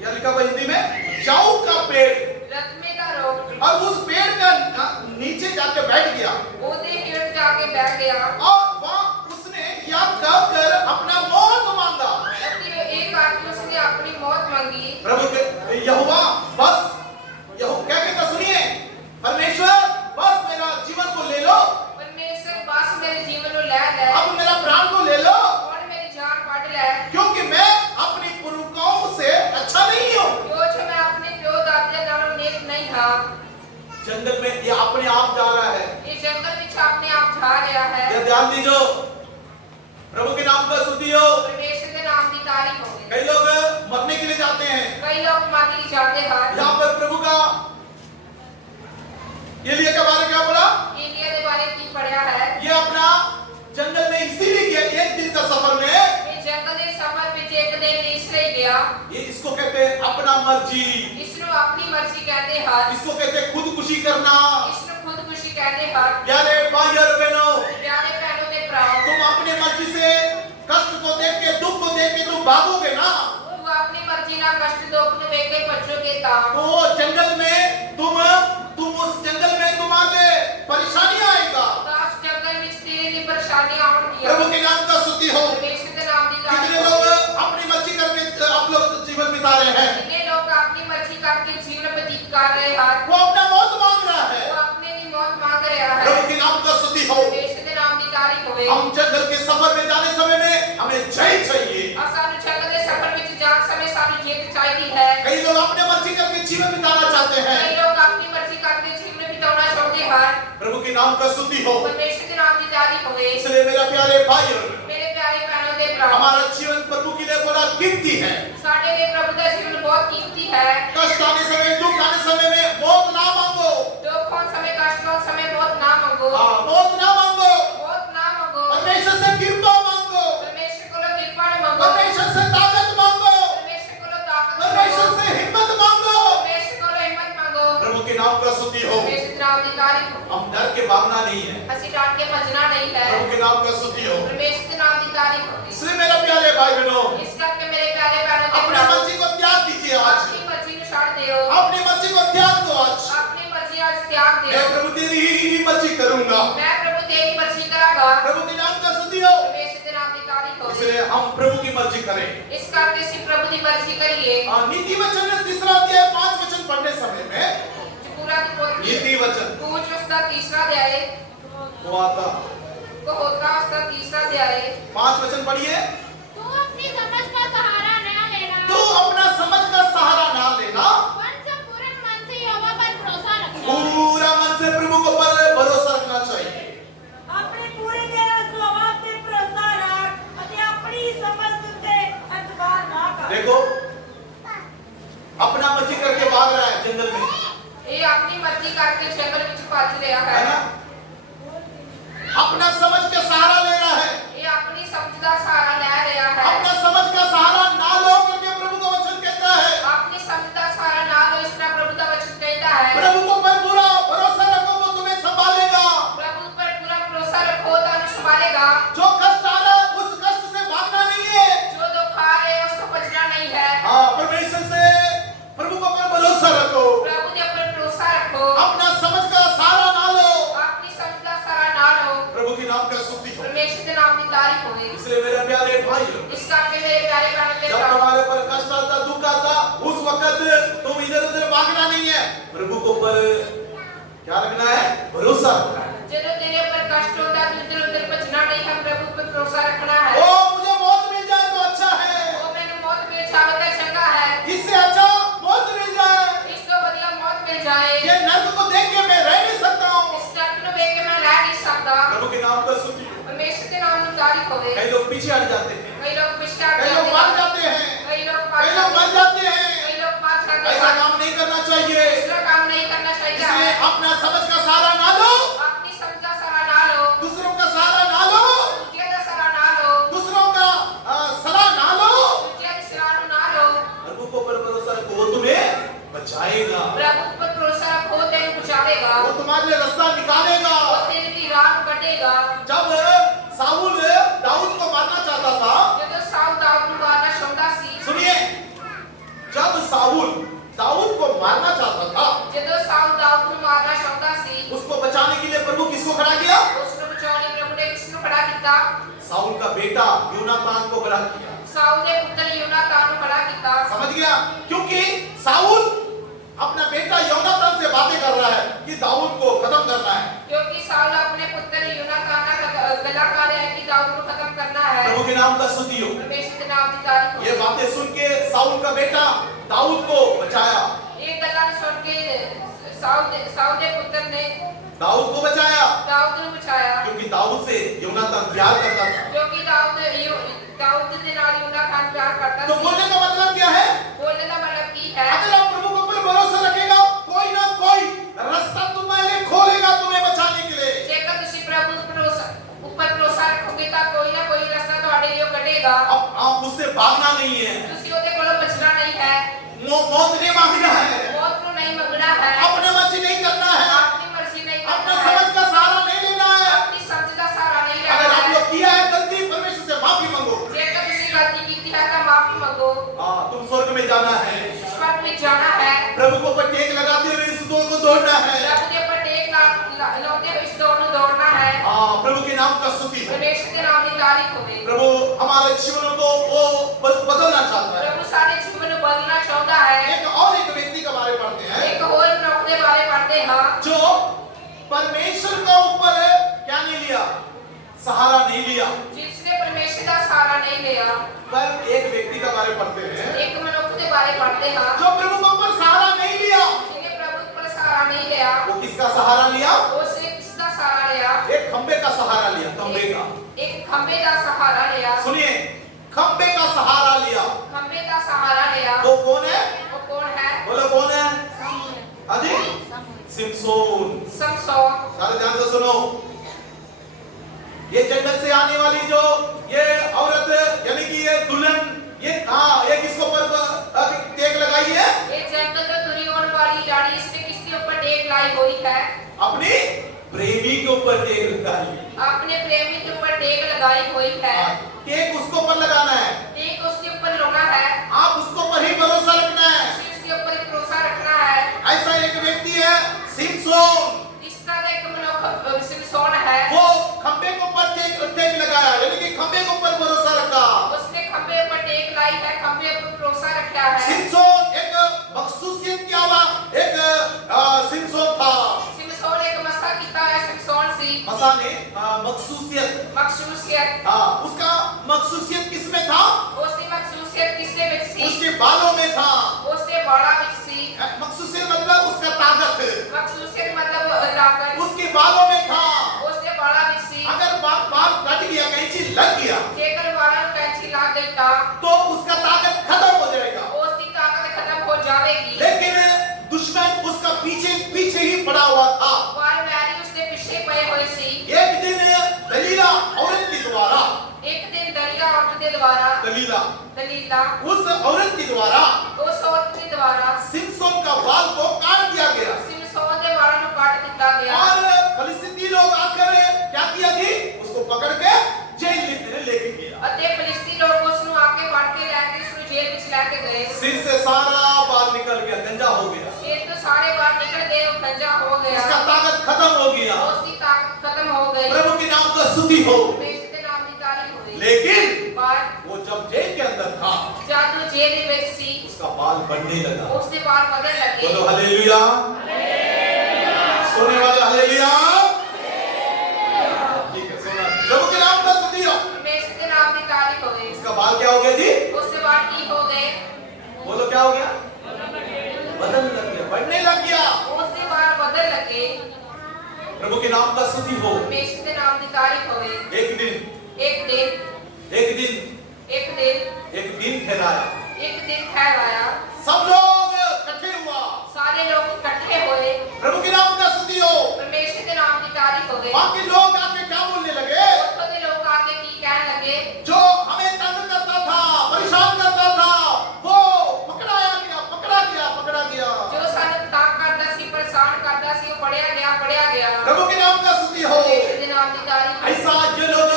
यह लिखा हुआ हिंदी में, जाऊ का पेड़। रत्मे का रोग। और उस पेड़ का नीचे जाके बैठ गया। ओदे हेठ जाके बैठ गया। और वहाँ उसने याद कर अपना मौत मांगा। एक आदमी उसने अपनी मौत मांगी। प्रभु के यहोवा, बस यहोवा क्या कहता सुनिए, परमेश्वर बस मेरा जीवन को ले लो। परमेश्वर बस मेरे जीवन को ले ले। अब मेरा प्राण को ले लो, और मेरी जान काट ले। क्योंकि मैं अपनी पुरखाओं से अच्छा नहीं हूँ। जो मैं अपने प्यो दादे नालों नेक नहीं हां। जंगल में ये अपने आप जा रहा है। ये जंगल में अपने आप जा रहा है। ये ध्यान दीजिए, प्रभु के नाम का स्तुति हो। परमेश्वर के नाम की तारीफ हो। कई लोग मरने के लिए जाते हैं। कई लोग मरने के लिए जाते हैं। यहाँ पर प्रभु का एलिया के बारे में क्या पढ़ा? एलिया के बारे में की पढ़ा है? ये अपना जंगल में इसीलिए गया, एक दिन का सफर में। ये जंगल के सफर में एक दिन इसलिए गया। ये इसको कहते हैं अपना मर्जी। इसने इसनु अपनी मर्जी कहते हैं। इसको कहते हैं खुदकुशी करना। इसनु खुदकुशी कहते हैं। प्यारे भाई और बहनों, प्यारे बहनों ते भराओ, तुम अपनी मर्जी से कष्ट को देख के, दुख को देख के तुम भागोगे ना, तू अपनी मर्जी ना कष्ट दुख नु वेख के बचोगे ता तो जंगल में तुम उस जंगल में तुम्हारे परेशानी आएगा। दास जंगल विच तेरे लिए परेशानियां आउंगी। प्रभु के नाम का स्तुति हो। परमेश्वर के नाम दी कितने तारीफ लोग हो। अपनी मर्जी करके आप लोग जीवन बिता रहे हैं, कितने लोग अपनी मर्जी करके जीवन व्यतीत कर रहे हैं। वो अपना मौत मांग रहा है। वो अपने लिए मौत मांग रहा है। प्रभु के नाम का स्तुति हो। परमेश्वर के नाम दी तारीफ होवे। हम जंगल के सफर में जाने समय में हमें जय चाहिए। असानु जंगल दे सफर विच जान समय सानू जीत चाहिदी है। कई लोग अपने मर्जी करके जीवन बिताना चाहते हैं। कई लोग अपनी मर्जी करके जीवन बिताना चाहते हैं। प्रभु के नाम का स्तुति हो। परमेश्वर के नाम की तारीफ होवे। इसलिए मेरा प्यारे भाई और मेरे प्यारे बहनों ते भराओ, हमारा जीवन प्रभु के लिए बड़ा कीमती है। साडे लिए प्रभु दा जीवन बहुत कीमती है। कष्ट आने समय, दुख आने समय में मौत ना मांगो। दुख और समय कष्ट और समय मौत ना मांगो। मौत ना मांगो। मौत ना मांगो। परमेश्वर से कृपा मांगो। परमेश्वर को कृपा मांगो। परमेश्वर से ताकत मांगो। परमेश्वर को ताकत परमेश्वर मांगो। से हिम्मत मांगो। परमेश्वर को हिम्मत मांगो। प्रभु के नाम का स्तुति हो। परमेश्वर के नाम की तारीफ हो। हम डर के भागना नहीं है। हंसी डांट के भजना नहीं है। प्रभु के नाम का स्तुति हो। परमेश्वर के नाम की तारीफ हो। इसलिए मेरा प्यारे भाई बहनों, इस करके मेरे प्यारे बहनों ते अपनी भराओ, मर्जी को त्याग दीजिए आज। अपनी मर्जी को छोड़ दियो। अपनी मर्जी को त्याग दो आज। अपनी मर्जी आज त्याग मैं दियो। प्रभु तेरी ही मर्जी करूंगा। मैं प्रभु तेरी मर्जी करांगा। प्रभु के नाम का स्तुति हो। परमेश्वर के नाम की तारीफ हो। इसलिए हम प्रभु की मर्जी करें। इस करके सिर्फ प्रभु की मर्जी करिए। नीति वचन में 3 अध्याय 5 वचन पढ़ने समय में जो पूरा की पोथी नीति वचन पूछ उसका 3रा अध्याय वो आता को होता उसका 3रा अध्याय 5 वचन पढ़िए। तू अपनी समझ का सहारा न लेना, तू अपना समझ का सहारा ना लेना, मन से पूर्ण मन से यहोवा पर भरोसा रखना। पूरा मन से प्रभु को पर भरोसा रखना चाहिए। ਆਪਣੇ ਪੂਰੇ ਦਿਲ ਜਵਾਬ ਤੇ ਭਰੋਸਾ ਰੱਖ ਅਤੇ ਆਪਣੀ ਸਮਝ ਉੱਤੇ ਇਤਬਾਰ ਨਾ ਕਰ। देखो अपना मर्जी करके भाग रहा है जंगल में, ये अपनी मर्जी करके जंगल विच भज रहा है ना? है। अपना समझ का सहारा ले रहा है। ये अपनी समझ का सहारा ले रहा है। अपना समझ का सहारा ना लो करके प्रभु का वचन कहता है। अपनी समझ का सहारा ना लो, इस तरह प्रभु का वचन कहता है। प्रभु को पर पूरा भरोसा रखो, वो तुम्हें संभालेगा। प्रभु पर पूरा भरोसा रखो तो संभालेगा। जो कष्ट आ रहा है उस कष्ट से भागना नहीं है। जो दुख आ रहे हैं उसको बचना नहीं है। परमेश्वर से प्रभु को पर भरोसा रखो। प्रभु के ऊपर भरोसा रखो। अपना समझ का सहारा ना लो। अपनी समझ का सहारा ना लो। प्रभु के नाम का स्तुति हो। परमेश्वर के नाम की तारीफ होवे। इसलिए मेरे प्यारे भाई, इस करके मेरे प्यारे बहनों के जब भराओ, तुम्हारे पर कष्ट आता, दुख आता, उस वक्त तुम इधर उधर भागना नहीं है। प्रभु को पर क्या रखना है? भरोसा रखना है। जो तेरे ऊपर कष्ट होता है तो इधर उधर बचना नहीं है, प्रभु पर भरोसा रखना है। ओ मुझे मौत मिल जाए तो अच्छा है। वो मैंने मौत मिल जाए तो चंगा है। इससे अच्छा मौत मिल जाए। इसको बढ़िया मौत मिल जाए। ये नर्क को देख के मैं रह नहीं सकता हूँ। इस डर को देख के मैं रह नहीं सकता। प्रभु के नाम का स्तुति हो। परमेश्वर के नाम की तारीफ होवे। कई लोग पीछे हट जाते हैं, कई लोग पिछड़ा कई लोग भाग जाते हैं, कई लोग कई लोग मर जाते हैं। कई लोग मार जाते ऐसा हैं। काम नहीं करना चाहिए। दूसरा काम नहीं करना चाहिए। इसलिए अपना समझ का सहारा ना लो, अपनी समझ का सहारा ना लो। दूसरों का सहारा ना लो, दूसरे का सहारा ना लो। दूसरों का सलाह ना लो। दूसरे की सलाह ना लो। प्रभु को पर भरोसा रखो, वो तुम्हें बचाएगा। प्रभु पर भरोसा रखो तेरे बचावेगा। वो तुम्हारे लिए रास्ता निकालेगा। वो तेरे की राह कटेगा। जब साउल दाऊद को मारना चाहता था, जब साउल दाऊद को मारना चाहता सी, सुनिए, जब साउल दाऊद को मारना चाहता था, जब साउल दाऊद को मारना चाहता सी, उसको बचाने के लिए प्रभु किसको खड़ा किया? उसको बचाने प्रभु ने किसको खड़ा किया? साउल का बेटा योनातान को खड़ा किया। साउल ने पुत्र योनातान को खड़ा किया। समझ गया? क्योंकि साउल अपना बेटा योनातान से बातें कर रहा है कि दाऊद को खत्म करना है। क्योंकि साउल अपने पुत्र योनातान का गला काट रहा है कि दाऊद को खत्म करना है। प्रभु के नाम का स्तुति हो। परमेश्वर के नाम की तारीफ हो। ये बातें सुन के साउल का बेटा दाऊद को बचाया। ये गला सुन के साउल के पुत्र ने दाऊद को बचाया, दाऊद को बचाया। क्योंकि दाऊद से योनातान प्यार करता था। क्योंकि दाऊद के नाल योनातान प्यार करता तो था। बोलने का मतलब क्या है? बोलने का मतलब की है, अगर आप प्रभु को पर भरोसा रखेगा, कोई ना कोई रास्ता तुम्हारे खोलेगा तुम्हें बचाने के लिए। जेकर तुसी प्रभु ऊपर भरोसा रखोगे तो कोई ना कोई रास्ता ਤੁਹਾਡੇ लिए कटेगा। अब आप उससे भागना नहीं है, तुसी ਉਹਦੇ ਕੋਲੋਂ ਬਚਣਾ नहीं है। मौत नहीं मांगना है। मौत है, अपने मर्जी नहीं करना है, अपनी मर्जी नहीं अपने करना समझ है, का सहारा नहीं लेना है। अपनी समझ का सहारा नहीं अगर लेना आप है। लोग किया है गलती, परमेश्वर से माफी मांगो। जेकर तुसी गलती की है तो माफी मांगो। तुम स्वर्ग में जाना है, स्वर्ग में जाना है, प्रभु को ऊपर टेक लगाते हुए इस दौड़ को दौड़ना है। प्रभु के ऊपर टेक लाते हुए इस दौड़ को दौड़ना है। प्रभु के नाम का स्तुति हो। परमेश्वर के नाम की तारीफ होवे। प्रभु हमारे जीवनों को वो बदलना चाहता है। प्रभु सारे जीवन को बदलना चाहता है। एक व्यक्ति के बारे में पढ़ते हैं, एक और मनुष्य के बारे पढ़ते हैं जो परमेश्वर का ऊपर क्या नहीं लिया, सहारा नहीं लिया। जिसने परमेश्वर का सहारा नहीं लिया। पर एक व्यक्ति के बारे में पढ़ते हैं, एक मनुष्य के बारे पढ़ते हैं जो प्रभु के ऊपर सहारा नहीं लिया। जिसने प्रभु पर सहारा नहीं लिया। वो किसका सहारा लिया? वो सिर्फ किसका सहारा लिया? एक खंबे का सहारा लिया, खंबे का। एक खंबे का सहारा लिया। सुनिए, खंबे का सहारा लिया। खंबे का सहारा लिया। वो कौन है? वो कौन है? बोलो कौन है? अजी सिमसोन। समसोन। सारे ध्यान से सुनो, ये जंगल से आने वाली जो ये औरत यानी कि ये दुल्हन, ये किसको ऊपर टेक लगाई है? ये जंगल में तुरी होने वाली लाड़ी इसने किसके ऊपर टेक लाई हुई है? अपनी प्रेमी के ऊपर टेक लगाई। अपने प्रेमी के ऊपर टेक लगाई हुई है। टेक उसको ऊपर लगाना है, टेक उसके ऊपर लगाना है। आप उसको पर ही भरोसा रखना है। उसके ऊपर ही भरोसा रखना है। ऐसा एक व्यक्ति है सिमसोन, इसका एक मनुष्य सिमसोन है। वो खंबे के ऊपर टेक लगाया, यानी कि खंबे के ऊपर भरोसा रखा। उसने खंबे ऊपर टेक लाई है, खंबे ऊपर भरोसा रखा है। सिमसोन एक मखसूसियत क्या हुआ, एक सिमसोन था। सिमसोन एक मसा किता है, सिमसोन सी मसा ने मखसूसियत, मखसूसियत। उसका मखसूसियत किसमें था? उसकी मखसूसियत किसने विच सी? उसके बालों में था। उससे बड़ा विच सी। मखसूसियत मतलब उसका ताकत, मखसूसियत मतलब ताकत। उसके बालों में था। उससे बड़ा विच सी। अगर बाल कट गया, कैंची लग गया, जेकर बालों में कैंची लग गई ता तो उसका ताकत खत्म हो जाएगा। उसकी ताकत खत्म हो जाएगी। लेकिन दुश्मन उसका पीछे ही पड़ा हुआ था। वार मैरी उसके पीछे पड़े हुए सी। एक दिन दलीला औरत के द्वारा, एक दिन दलिया औरत के द्वारा, दलीला उस औरत के द्वारा उस औरत के द्वारा सिमसोन का बाल को काट दिया गया। सिमसोन के बालों को काट दिया गया। और फिलिस्तीनी लोग आकर क्या किया जी, उसको पकड़ के जेल में लेके गया। अते फिलिस्ती लोग उसनु आके फाड़ के लेके उसनु जेल में लेके गए। सिर से सारा बाल निकल गया, गंजा हो गया। सिर तो सारे बाल निकल गए, वो गंजा हो गया। उसका ताकत खत्म हो गया। उसकी ताकत खत्म हो गई। प्रभु के नाम का स्तुति हो। परमेश्वर के नाम की तारीफ हो। लेकिन पर वो जब जेल के अंदर था, जब वो जेल में सी उसका बाल बढ़ने लगा। उसके बाल बदल लगे। बोलो हालेलुया। सुनने वाले हालेलुया। ठीक है, सुना। प्रभु के नाम का स्तुति हो। परमेश्वर के नाम की तारीफ हो गई। उसका बाल क्या हो गया जी? उसके बाल ठीक हो गए। बोलो क्या हो गया? बदलने लग गया, बढ़ने लग गया। उसके बाल बदल लगे। प्रभु के नाम का स्तुति हो। परमेश्वर के नाम की तारीफ हो गई। एक दिन ठहराया, एक दिन ठहराया। सब लोग इकट्ठे हुआ, सारे लोग इकट्ठे हुए। प्रभु के नाम का स्तुति हो। परमेश्वर के नाम की तारीफ हो गई। बाकी लोग आके क्या बोलने लगे? औरतों के लोग आके की कहने लगे, जो हमें तंग करता था, परेशान करता था, वो पकड़ा गया। जो सानू ताक करदा सी, परेशान करदा सी, वो पढ़िया गया। प्रभु के नाम का स्तुति हो। परमेश्वर के नाम की तारीफ। ऐसा जो लोग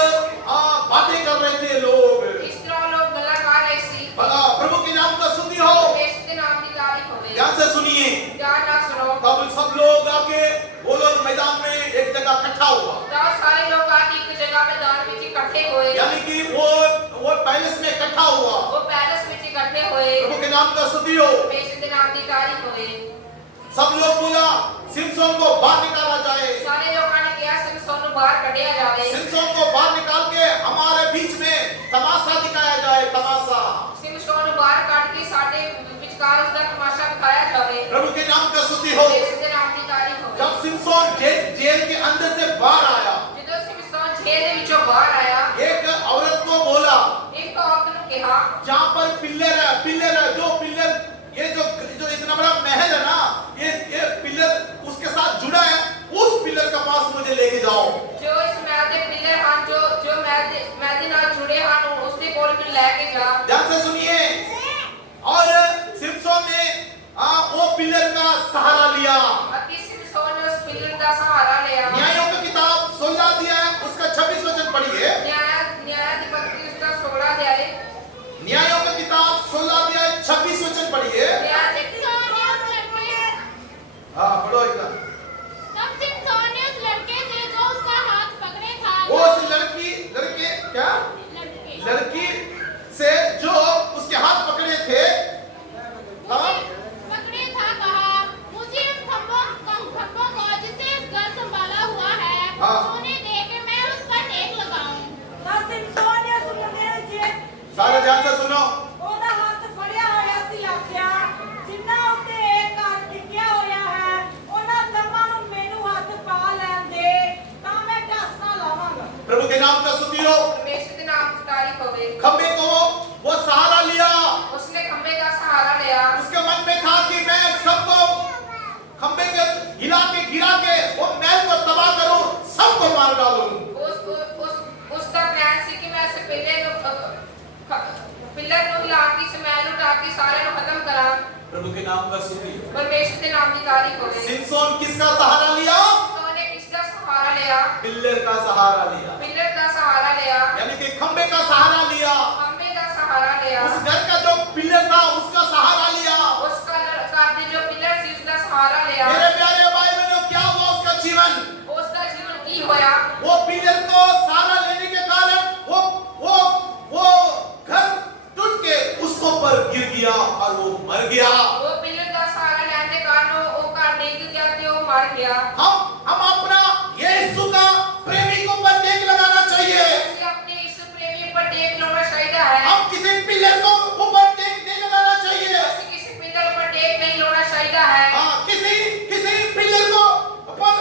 बातें कर रहे थे, लोग इस तरह लोग गल्ला कर रहे सी। प्रभु के नाम का स्तुति हो। परमेश्वर के नाम की तारीफ हो गई। ध्यान से सुनिए। ध्यान ना सुनो। तब सब लोग आके वो लोग मैदान में एक जगह इकट्ठा हुआ, तब सारे लोग आके एक जगह मैदान में इकट्ठे हुए। यानी कि वो पैलेस में इकट्ठा हुआ। वो पैलेस में इकट्ठे हुए। प्रभु के नाम का स्तुति हो। परमेश्वर के नाम की तारीफ हो गई। सब लोग बोला सिमसोन को बाहर निकाला जाए। सारे लोगों ने कहा सिमसोन को बाहर कढ़िया जावे। सिमसोन को बाहर निकाल के हमारे बीच में तमाशा दिखाया जाए, तमाशा। सिमसोन को बाहर काट के साडे विचकार उसका तमाशा दिखाया जावे। प्रभु के नाम का स्तुति हो। परमेश्वर के नाम की तारीफ हो। जब सिमसोन जेल के अंदर से बाहर आया, ਜਦੋਂ सिमसोन जेल ਦੇ ਵਿੱਚੋਂ ਬਾਹਰ आया, एक औरत को बोला, एक औरत ने कहा, जहाँ पर पिल्लर है, जो पिल्लर, ये जो इतना बड़ा महल है ना, ये पिल्लर उसके साथ जुड़ा है, उस पिल्लर के पास मुझे लेके जाओ। जो इस महल ਦੇ पिल्लर ਹਨ, जो महल ਦੇ ਨਾਲ जुड़े ਹਨ, उसके कोल में लेके जा। ध्यान से सुनिए। और सिमसोन ने वो पिल्लर का सहारा लिया। लिया। अति सिमसोन ने उस पिलर का सहारा लिया। न्यायों की किताब 16 अध्याय उसका 26 वचन पढ़िए। न्यायाधिपति उसका 16 अध्याय। न्यायों की किताब 16 अध्याय 26 वचन पढ़िए। सिमसोन ने उस लड़के हाँ पढ़ो एक बार। तब सिमसोन ने उस लड़के से जो उसका हाथ पकड़े था वो उस लड़की से जो उसके हाथ पकड़े थे हाँ? पकड़े था कहा मुझे उन खंभों को जिससे घर संभाला हुआ है हाँ। सोने दे के मैं उसका टेक लगाऊं। ਤਾਂ ਸਿੰਸੋਨ ਨੇ ਉਸ ਮੁੰਡੇ ਨੂੰ ਜੇ सारे ध्यान से सुनो। ਉਹਦਾ ਹੱਥ ਫੜਿਆ ਹੋਇਆ ਸੀ ਆਖਿਆ ਜਿੰਨਾ ਉੱਤੇ ਇਹ ਘਰ ਟਿਕਿਆ ਹੋਇਆ ਹੈ ਉਹਨਾਂ ਕੰਮਾਂ ਨੂੰ ਮੈਨੂੰ ਹੱਥ ਪਾ ਲੈਣ ਦੇ ਤਾਂ ਮੈਂ ਢਾਸਾ ਲਾਵਾਂਗਾ। प्रभु के नाम का स्तुति हो। परमेश्वर के नाम की तारीफ होवे। खंबे को वो सहारा लिया। उसने खंबे का सहारा लिया। उसके मन में था कि मैं सबको खंबे के हिला के गिरा के वो महल को तबाह करूं, सबको मार डालूं। उसका प्लान से कि मैं ऐसे पिलर को हिला के समैल उठा के सारे को खत्म करा। प्रभु के नाम का स्तुति हो। परमेश्वर के नाम की तारीफ होवे। सिमसोन किसका सहारा लिया? उसने किसका सहारा लिया? पिल्लर का सहारा लिया। पिलर का सहारा लिया। यानी कि खंबे का सहारा लिया। खंबे का सहारा लिया। उस घर का जो पिल्लर था उसका सहारा लिया। उसका जो पिलर थी उसका सहारा लिया। मेरे प्यारे भाई बहनों, क्या हुआ उसका जीवन? उसका जीवन की होया। वो पिलर को सहारा लेने के कारण वो घर टूट के उसको पर गिर गया और वो मर गया। वो पिलर का सहारा लेने के कारण वो का डेग गया थे, वो मर गया। हम अपना यीशु का प्रेमी को पर टेक लगाना चाहिए। इसलिए अपने यीशु प्रेमी पर टेक लगाना चाहिए है। हम किसी पिलर को ऊपर टेक नहीं लगाना चाहिए। किसी पिलर पर टेक नहीं लगाना चाहिए है। हाँ, किसी पिलर को ऊपर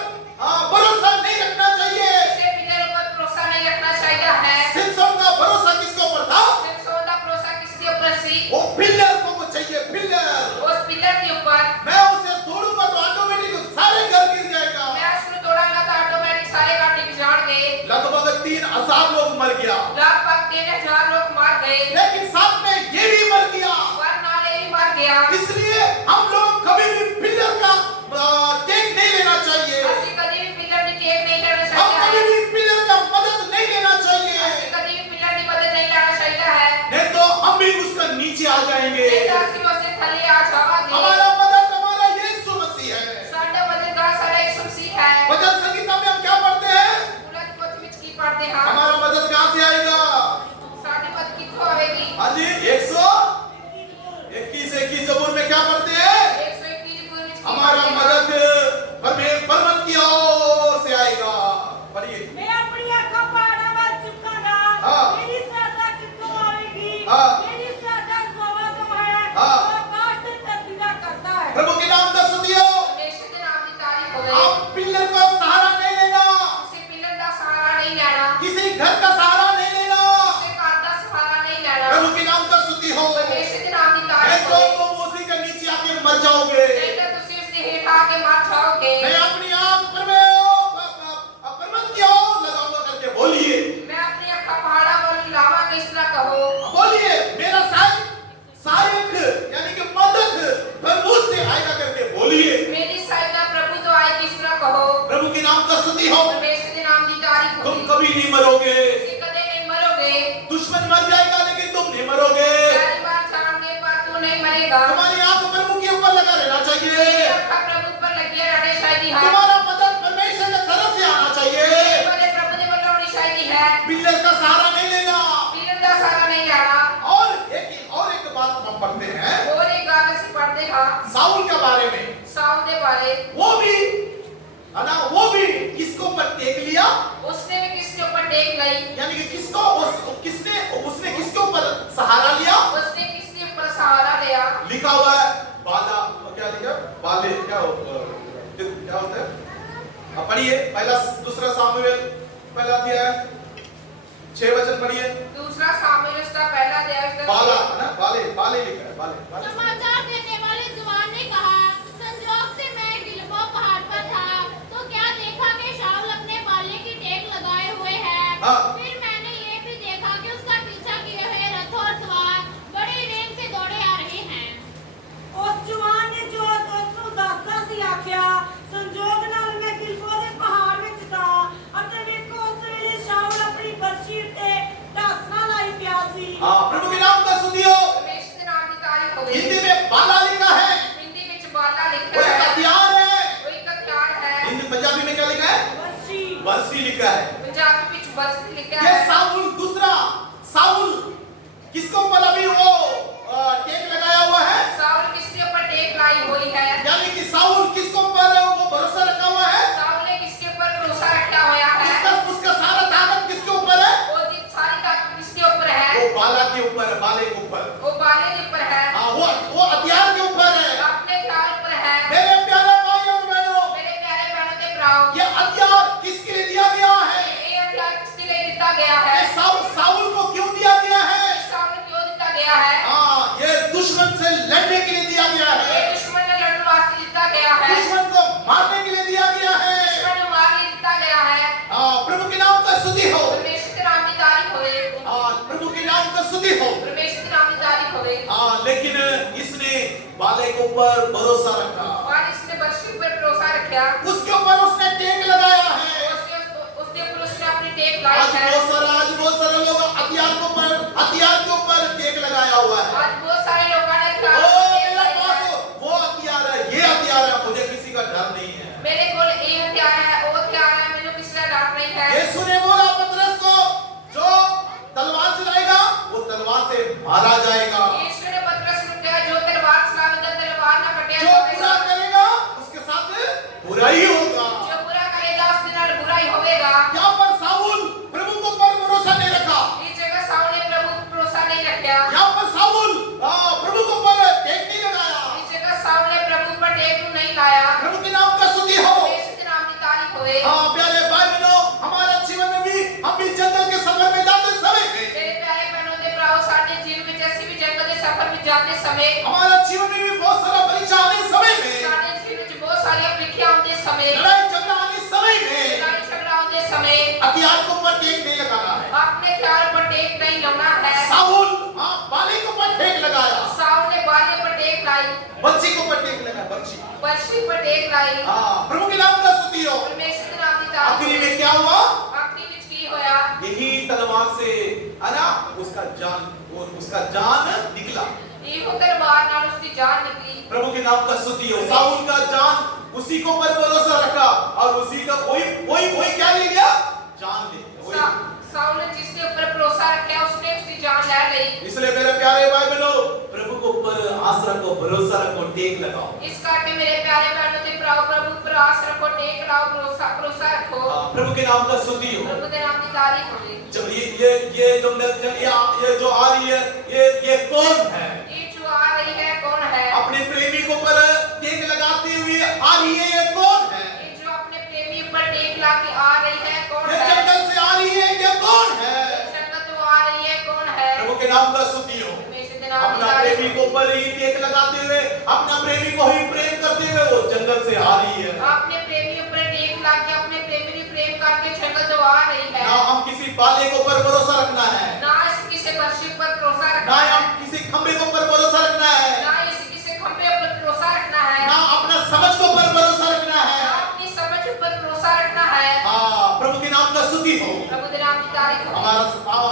भरोसा नहीं रखना चाहिए। किसी पिलर पर भरोसा नहीं रखना चाहिए है। सिमसोन का भरोसा किसके ऊपर था? सिमसोन का भरोसा किसके ऊपर थी? वो पिलर को चाहिए, पिलर। उस पिलर के ऊपर मैं उसे तोड़ूंगा तो ऑटोमेटिक सारे घर गिर जाएगा। मैं उसको तोड़ांगा तो ऑटोमेटिक सारे का टिक जाएंगे। लगभग 3000 लोग मर गया, लगभग 3000 लोग मर गए। लेकिन साथ में ये भी मर गया। वरना ये भी मर गया। इसलिए हम लोग कभी भी पिलर का टेक नहीं लेना चाहिए। ऐसी कभी भी पिलर की टेक नहीं लेना हम चाहिए कभी है। भी पिलर का मदद नहीं लेना चाहिए, ऐसी कभी भी पिलर की मदद नहीं लेना चाहिए है। नहीं तो हम भी उसका नीचे आ जाएंगे। नहीं तो उसकी मदद थले आ जाएंगे। हमारा मदद हमारा यीशु मसीह है। साडा मददगार साडा यीशु मसीह है। भजन संगीता में हम क्या पढ़ते हैं? पुरानी पद में की पढ़ते हैं। हमारा मदद कहाँ से आएगा? साडी मदद किथों आवेगी? हाँ जी, 121 जबूर में क्या पढ़ते हैं? 121 गुण में हमारा मदद परमत की ओर से आएगा। पढ़िए। मैं अपनी आंखों पहाड़ों पर चुकांगा। हाँ। मेरी सहायता किसको आएगी? हाँ। मेरी सहायता यहोवा को है। हाँ। जो आकाश से तस्वीर करता है। प्रभु के नाम का स्तुति हो। परमेश्वर के नाम की तारीफ हो गई। आप पिलर का सहारा नहीं लेना, किसी पिलर का सहारा नहीं लेना। किसी घर का सहारा नहीं लेना। किसी कार का सहारा नहीं लेना। प्रभु के नाम का स्तुति हो। परमेश्वर के नाम की नहीं तारीफ तो हो गई। तुम उसी के नीचे आके मर जाओगे। नहीं तो तुसी उसके हेठ आके मर जाओगे। मैं अपनी आंख पर में परमत की ओर लगाऊंगा करके बोलिए। मैं अपनी अखा पहाड़ा पर लावा के इस तरह कहो। बोलिए, मेरा सहायक यानी कि मदद प्रभु से आएगा करके बोलिए। मेरी सहायता प्रभु तो आएगी इस तरह कहो। प्रभु के नाम का स्तुति हो। परमेश्वर के नाम की तारीफ हो तुम गई। कभी नहीं मरोगे। तुसी कदे नहीं मरोगे। दुश्मन मर जाएगा लेकिन तुम नहीं मरोगे। सारी बात जानने पर तू नहीं मरेगा। तुम्हारी आंख प्रभु के ऊपर लगा रहना तेरी चाहिए। अखा प्रभु पर लगी रहनी चाहिए है। तुम्हारा मदद परमेश्वर की तरफ से आना चाहिए। तेरे प्रभु ने बोला होनी चाहिए है। पिलर का सहारा नहीं लेना। पिलर का सहारा नहीं लेना। और एक बात हम पढ़ते हैं और एक गाना से पढ़ते हैं साउल के बारे में। साउल के बारे। वो भी किसको पर टेक लिया? उसने भी किसके ऊपर टेक ली? यानी कि उसने किसके ऊपर सहारा लिया? उसने किसके ऊपर सहारा लिया? लिखा हुआ है बाला, क्या लिखा? बाले क्या होता है? अब पढ़िए, दूसरा सामुएल पहला अध्याय 6 वचन पढ़िए। दूसरा सामुएल उसका पहला अध्याय उसका बाला है ना, बाले लिखा है, बाले। समाचार देने वाले जवान ने कहा संजोग से मैं गिलबो पहाड़ पर था तो क्या देखा कि शाऊल अपने बाले की टेक लगाए हुए है। हाँ। फिर मैंने ये भी देखा कि उसका पीछा किए हुए रथ और सवार बड़े वेग से दौड़े आ रहे हैं। उस जवान ने जो दोस्तों दास्ता सी आख्या बर्सी लिखा है। पंजाब में पिछ बर्सी लिखा ये है। साउल दूसरा साउल किसके ऊपर अभी वो टेक लगाया हुआ है? साउल किसके ऊपर टेक लाई हुई है? यानी कि साउल किसके ऊपर वो भरोसा रखा हुआ है? साउल ने किसके ऊपर भरोसा रखा हुआ है? उसका सारा ताकत किसके ऊपर है? वो सारी ताकत किसके ऊपर है? वो बाला के ऊपर है, बाले के ऊपर। वो बाले के ऊपर है। हाँ, वो हथियार के ऊपर है। अपने ख्याल पर है। मेरे प्यारे भाइयों और बहनों, मेरे प्यारे बहनों के भराओ, ये हथियार किसके लिए दिया गया है? ये हथियार किसके लिए दिया गया है? ये साउल को क्यों दिया गया है? साउल क्यों दिया गया है? हाँ, ये दुश्मन से लड़ने के लिए दिया गया ये है। दुश्मन ने लड़ने वास्ते दिया गया है। दुश्मन को मारने के लिए दिया गया है। दुश्मन ने मार दिया गया है। हाँ, प्रभु के नाम का स्तुति हो। परमेश्वर के नाम की तारीफ होवे। हाँ, प्रभु के नाम का स्तुति हो। परमेश्वर के नाम की तारीफ होवे। हाँ, लेकिन इसने बाले के ऊपर भरोसा रखा, और इसने बर्शी पर भरोसा रखा। उसके ऊपर उसने टेक लगाया है। उसके ऊपर उसने अपनी टेक लाई आज है। बहुत सारे लोग हथियार के ऊपर टेक लगाया हुआ है। आज बहुत सारे लोगों ने ओ, मेरा पास वो हथियार है, ये हथियार है, मुझे किसी का डर नहीं है। मेरे को ये हथियार है, वो हथियार है, मैंने किसी का डर नहीं है। यीशु ने बोला पतरस को, जो तलवार चलाएगा वो तलवार से मारा जाएगा, यीशु ने पतरस को कहा, जो तलवार चलाएगा तलवार ना कटे। जो बुरा करेगा उसके साथ बुरा ही होगा। जो बुरा करेगा उसके नाल बुरा ही होगा। यहाँ पर साउल प्रभु को पर भरोसा नहीं रखा। इस जगह साउल ने प्रभु पर भरोसा नहीं रखा। यहाँ पर साउल प्रभु को पर टेक नहीं लगाया। इस जगह साउल ने प्रभु पर टेक नहीं लाया। प्रभु के नाम का स्तुति हो। यीशु के नाम की तारीफ होवे। हाँ, प्यारे भाई बहनों, हमारे जीवन में भी हम भी जंगल के सफर में जाते समय मेरे प्यारे बहनों दे भराओ, साडे जीवन में जैसे भी जंगल के सफर में जाते समय, हमारे जीवन में भी बहुत सारा परीक्षा आने समय में, साडे जीवन में बहुत सारी परीक्षाएं आते समय, लड़ाई झगड़ा आने समय में लड़ाई झगड़ा आते समय हथियार को पर टेक नहीं लगाना है। अपने ख्याल पर टेक नहीं लाना है। साउल बाले को पर टेक लगाया, साउल ने बाले पर टेक लाई, बच्ची को पर टेक लगाया, बच्ची। बर्शी पर टेक लाई। हाँ, प्रभु के नाम का स्तुति हो। परमेश्वर के नाम की तारीफ आखिरी होवे। में क्या हुआ? आखिरी में की होया, यही तलवार से है ना उसका जान निकला। ये तलवार नाल उसकी जान निकली। प्रभु के नाम का स्तुति हो। साउल का जान उसी को पर भरोसा रखा और उसी का वही क्या ले लिया? जान ले लिया। साउल ने जिसके ऊपर भरोसा रखा उसने उसकी जान ले ली। इसलिए मेरे प्यारे भाई बहनों, प्रभु को ऊपर आस रखो, भरोसा रखो, टेक लगाओ। इस करके मेरे प्यारे बहनों के प्रभु पर आस रखो, टेक लगाओ, भरोसा रखो। प्रभु के नाम का स्तुति हो। प्रभु के नाम की तारीफ होवे। जब ये जो आ रही है, ये कौन है? ये जो आ रही है कौन है? अपने प्रेमी को पर टेक लगाते हुए आ रही है, ये कौन है? ये जो अपने प्रेमी पर टेक लाके आ रही है कौन ये है? जंगल से आ रही है, ये कौन है? जंगल तो आ रही है कौन है? प्रभु के नाम का स्तुति हो। परमेश्वर के नाम की अपना तारीफ प्रेमी को पर ही टेक लगाते हुए, अपना प्रेमी को ही प्रेम करते हुए वो जंगल से आ रही है। अपने प्रेमी ऊपर टेक लाके अपने प्रेमी ने प्रेम करके जंगल तो आ रही है। ना हम किसी बाले को पर भरोसा रखना है, ना किसी बर्शी पर भरोसा ना रखना है, हम किसी खंबे को पर भरोसा रखना है, ना किसी खंबे पर भरोसा रखना है, ना अपना समझ को पर भरोसा रखना ना है। अपनी समझ पर भरोसा रखना है। हाँ, प्रभु के नाम का स्तुति हो। प्रभु के नाम की तारीफ हो।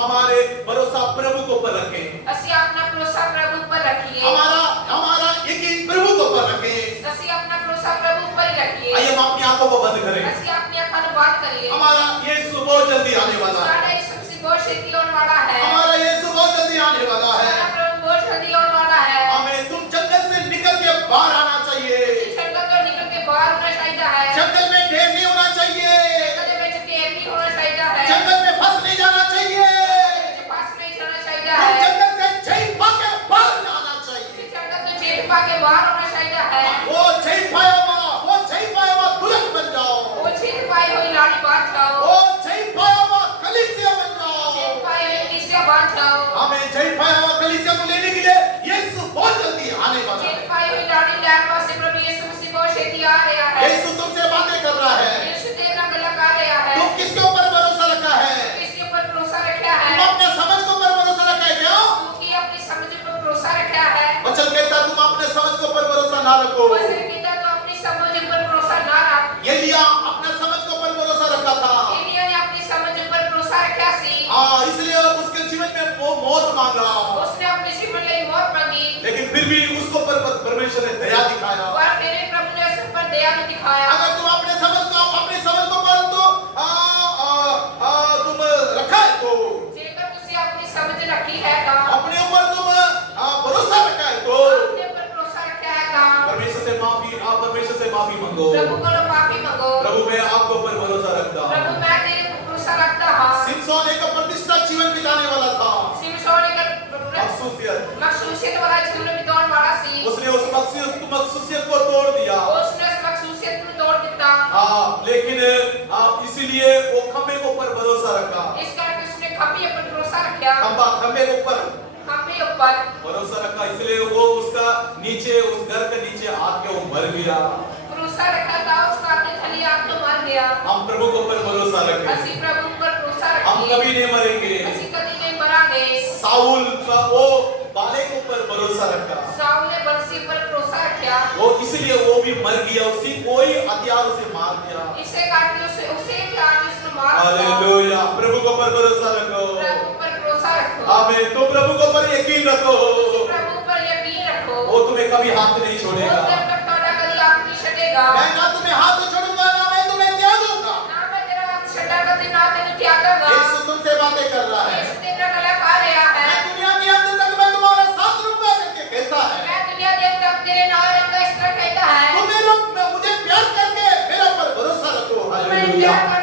हमारे भरोसा प्रभु को पर रखें। ਅਸੀਂ अपना भरोसा प्रभु पर रखिए। हमारा यकीन प्रभु को पर रखें। ਅਸੀਂ अपना भरोसा प्रभु पर ही रखिए। आइए हम अपनी आंखों को बंद करें। ਅਸੀਂ अपनी आंखों को बंद करिए। हमारा यीशु बहुत जल्दी आने वाला है। साडा यीशु मसीह बहुत छेती होने वाला है। हमारा यीशु बहुत जल्दी आने वाला है। हमारा प्रभु बहुत जल्दी होने वाला है। हमें तुम जंगल से निकल के बाहर आना चाहिए। जंगल तो निकल के बाहर होना चाहिए है। जंगल में ढेर नहीं होना चाहिए। जंगल में ढेर नहीं होना चाहिए है। जंगल में फंस नहीं जाना चाहिए। पास नहीं जाना चाहिए तुम है। जंगल से चैन पा के बाहर आना चाहिए। जंगल तो चेप पा के बाहर होना चाहिए है। वो चैन पाया हुआ दुल्हन बन जाओ। वो चेप पाई हुई लाड़ी बांध जाओ। वो चैन पाया हुआ कलीसिया बन जाओ। चेप पाई हुई कलीसिया बांध जाओ। हमें चैन पाया हुआ कलीसिया को लेने के लिए यीशु बहुत जल्दी आने वाला है। चेप पाई हुई लाड़ी लैंड वासे प्रभु यीशु मसीह बहुत छेती आ रहा है। यीशु तुमसे बातें कर रहा है। यीशु तेरा गला का रहा है। तुम किसके ऊपर भरोसा रखा है? किसके ऊपर भरोसा रखा है? तुम अपने समझ को पर भरोसा रखा है क्या? क्योंकि अपनी समझ पर भरोसा रखा है। वचन कहता तुम अपने समझ को पर भरोसा ना रखो। वचन कहता तो अपनी समझ पर भरोसा ना रख। एलिया अपने समझ को पर भरोसा रखा था। एलिया ने अपनी समझ पर भरोसा रखा सी। हाँ, इसलिए उसके जीवन में वो मौत मांगा, उसने अपने जीवन में मौत मांगी। लेकिन फिर भी उसको पर परमेश्वर ने दया दिखाया। और फिर प्रभु ने उस पर दया नहीं दिखाया। अगर तुम अपने समझ को पर तो मखसूसियत को तोड़ दिया। उसने उस मखसूसियत को तोड़ दिया। लेकिन इसीलिए वो खंबे के ऊपर भरोसा रखा। इस करके उसने खंबे पर भरोसा रखा। खंबे के ऊपर भरोसा रखा, इसलिए वो उसका नीचे, उस घर के नीचे आके वो मर गया। भरोसा रखा था उसका, अपने थली आके मर गया। हम प्रभु के ऊपर भरोसा रखें। ਅਸੀਂ प्रभु पर भरोसा हम रखिए। कभी नहीं मरेंगे। ਅਸੀਂ कभी नहीं मरांगे। साउल का वो बाले के ऊपर भरोसा रखा। साउल ने बलसी पर भरोसा रखा। वो इसलिए वो भी मर गया, उसी कोई हथियार उसे मार दिया। इसे काटने उसे काटने उसने मार दिया। हालेलुया, प्रभु के ऊपर भरोसा रखो। प्रभु पर भरोसा रखो। आमीन। तो प्रभु के ऊपर यकीन रखो। प्रभु पर यकीन रखो। वो तुम्हें कभी हाथ नहीं छोड़ेगा। वो जब तक तुम्हारा कभी हाथ नहीं छड़ेगा। मैं ना तुम्हें हाथ छोड़ूंगा, ना मैं तुम्हें त्यागूंगा। ना मैं तेरा हाथ छड़ा कभी ना तेरे त्यागूंगा। यीशु तुमसे बातें कर रहा है। यीशु तेरा गला पा रहा है। मैं दुनिया के अंत तक मैं तुम्हारे साथ रहूंगा करके कहता है। मैं दुनिया के अंत तक तेरे नाम रहूंगा इस तरह कहता है। तुम मुझे प्यार करके मेरे ऊपर भरोसा रखो। तुम्हें हालेलुया। प्यार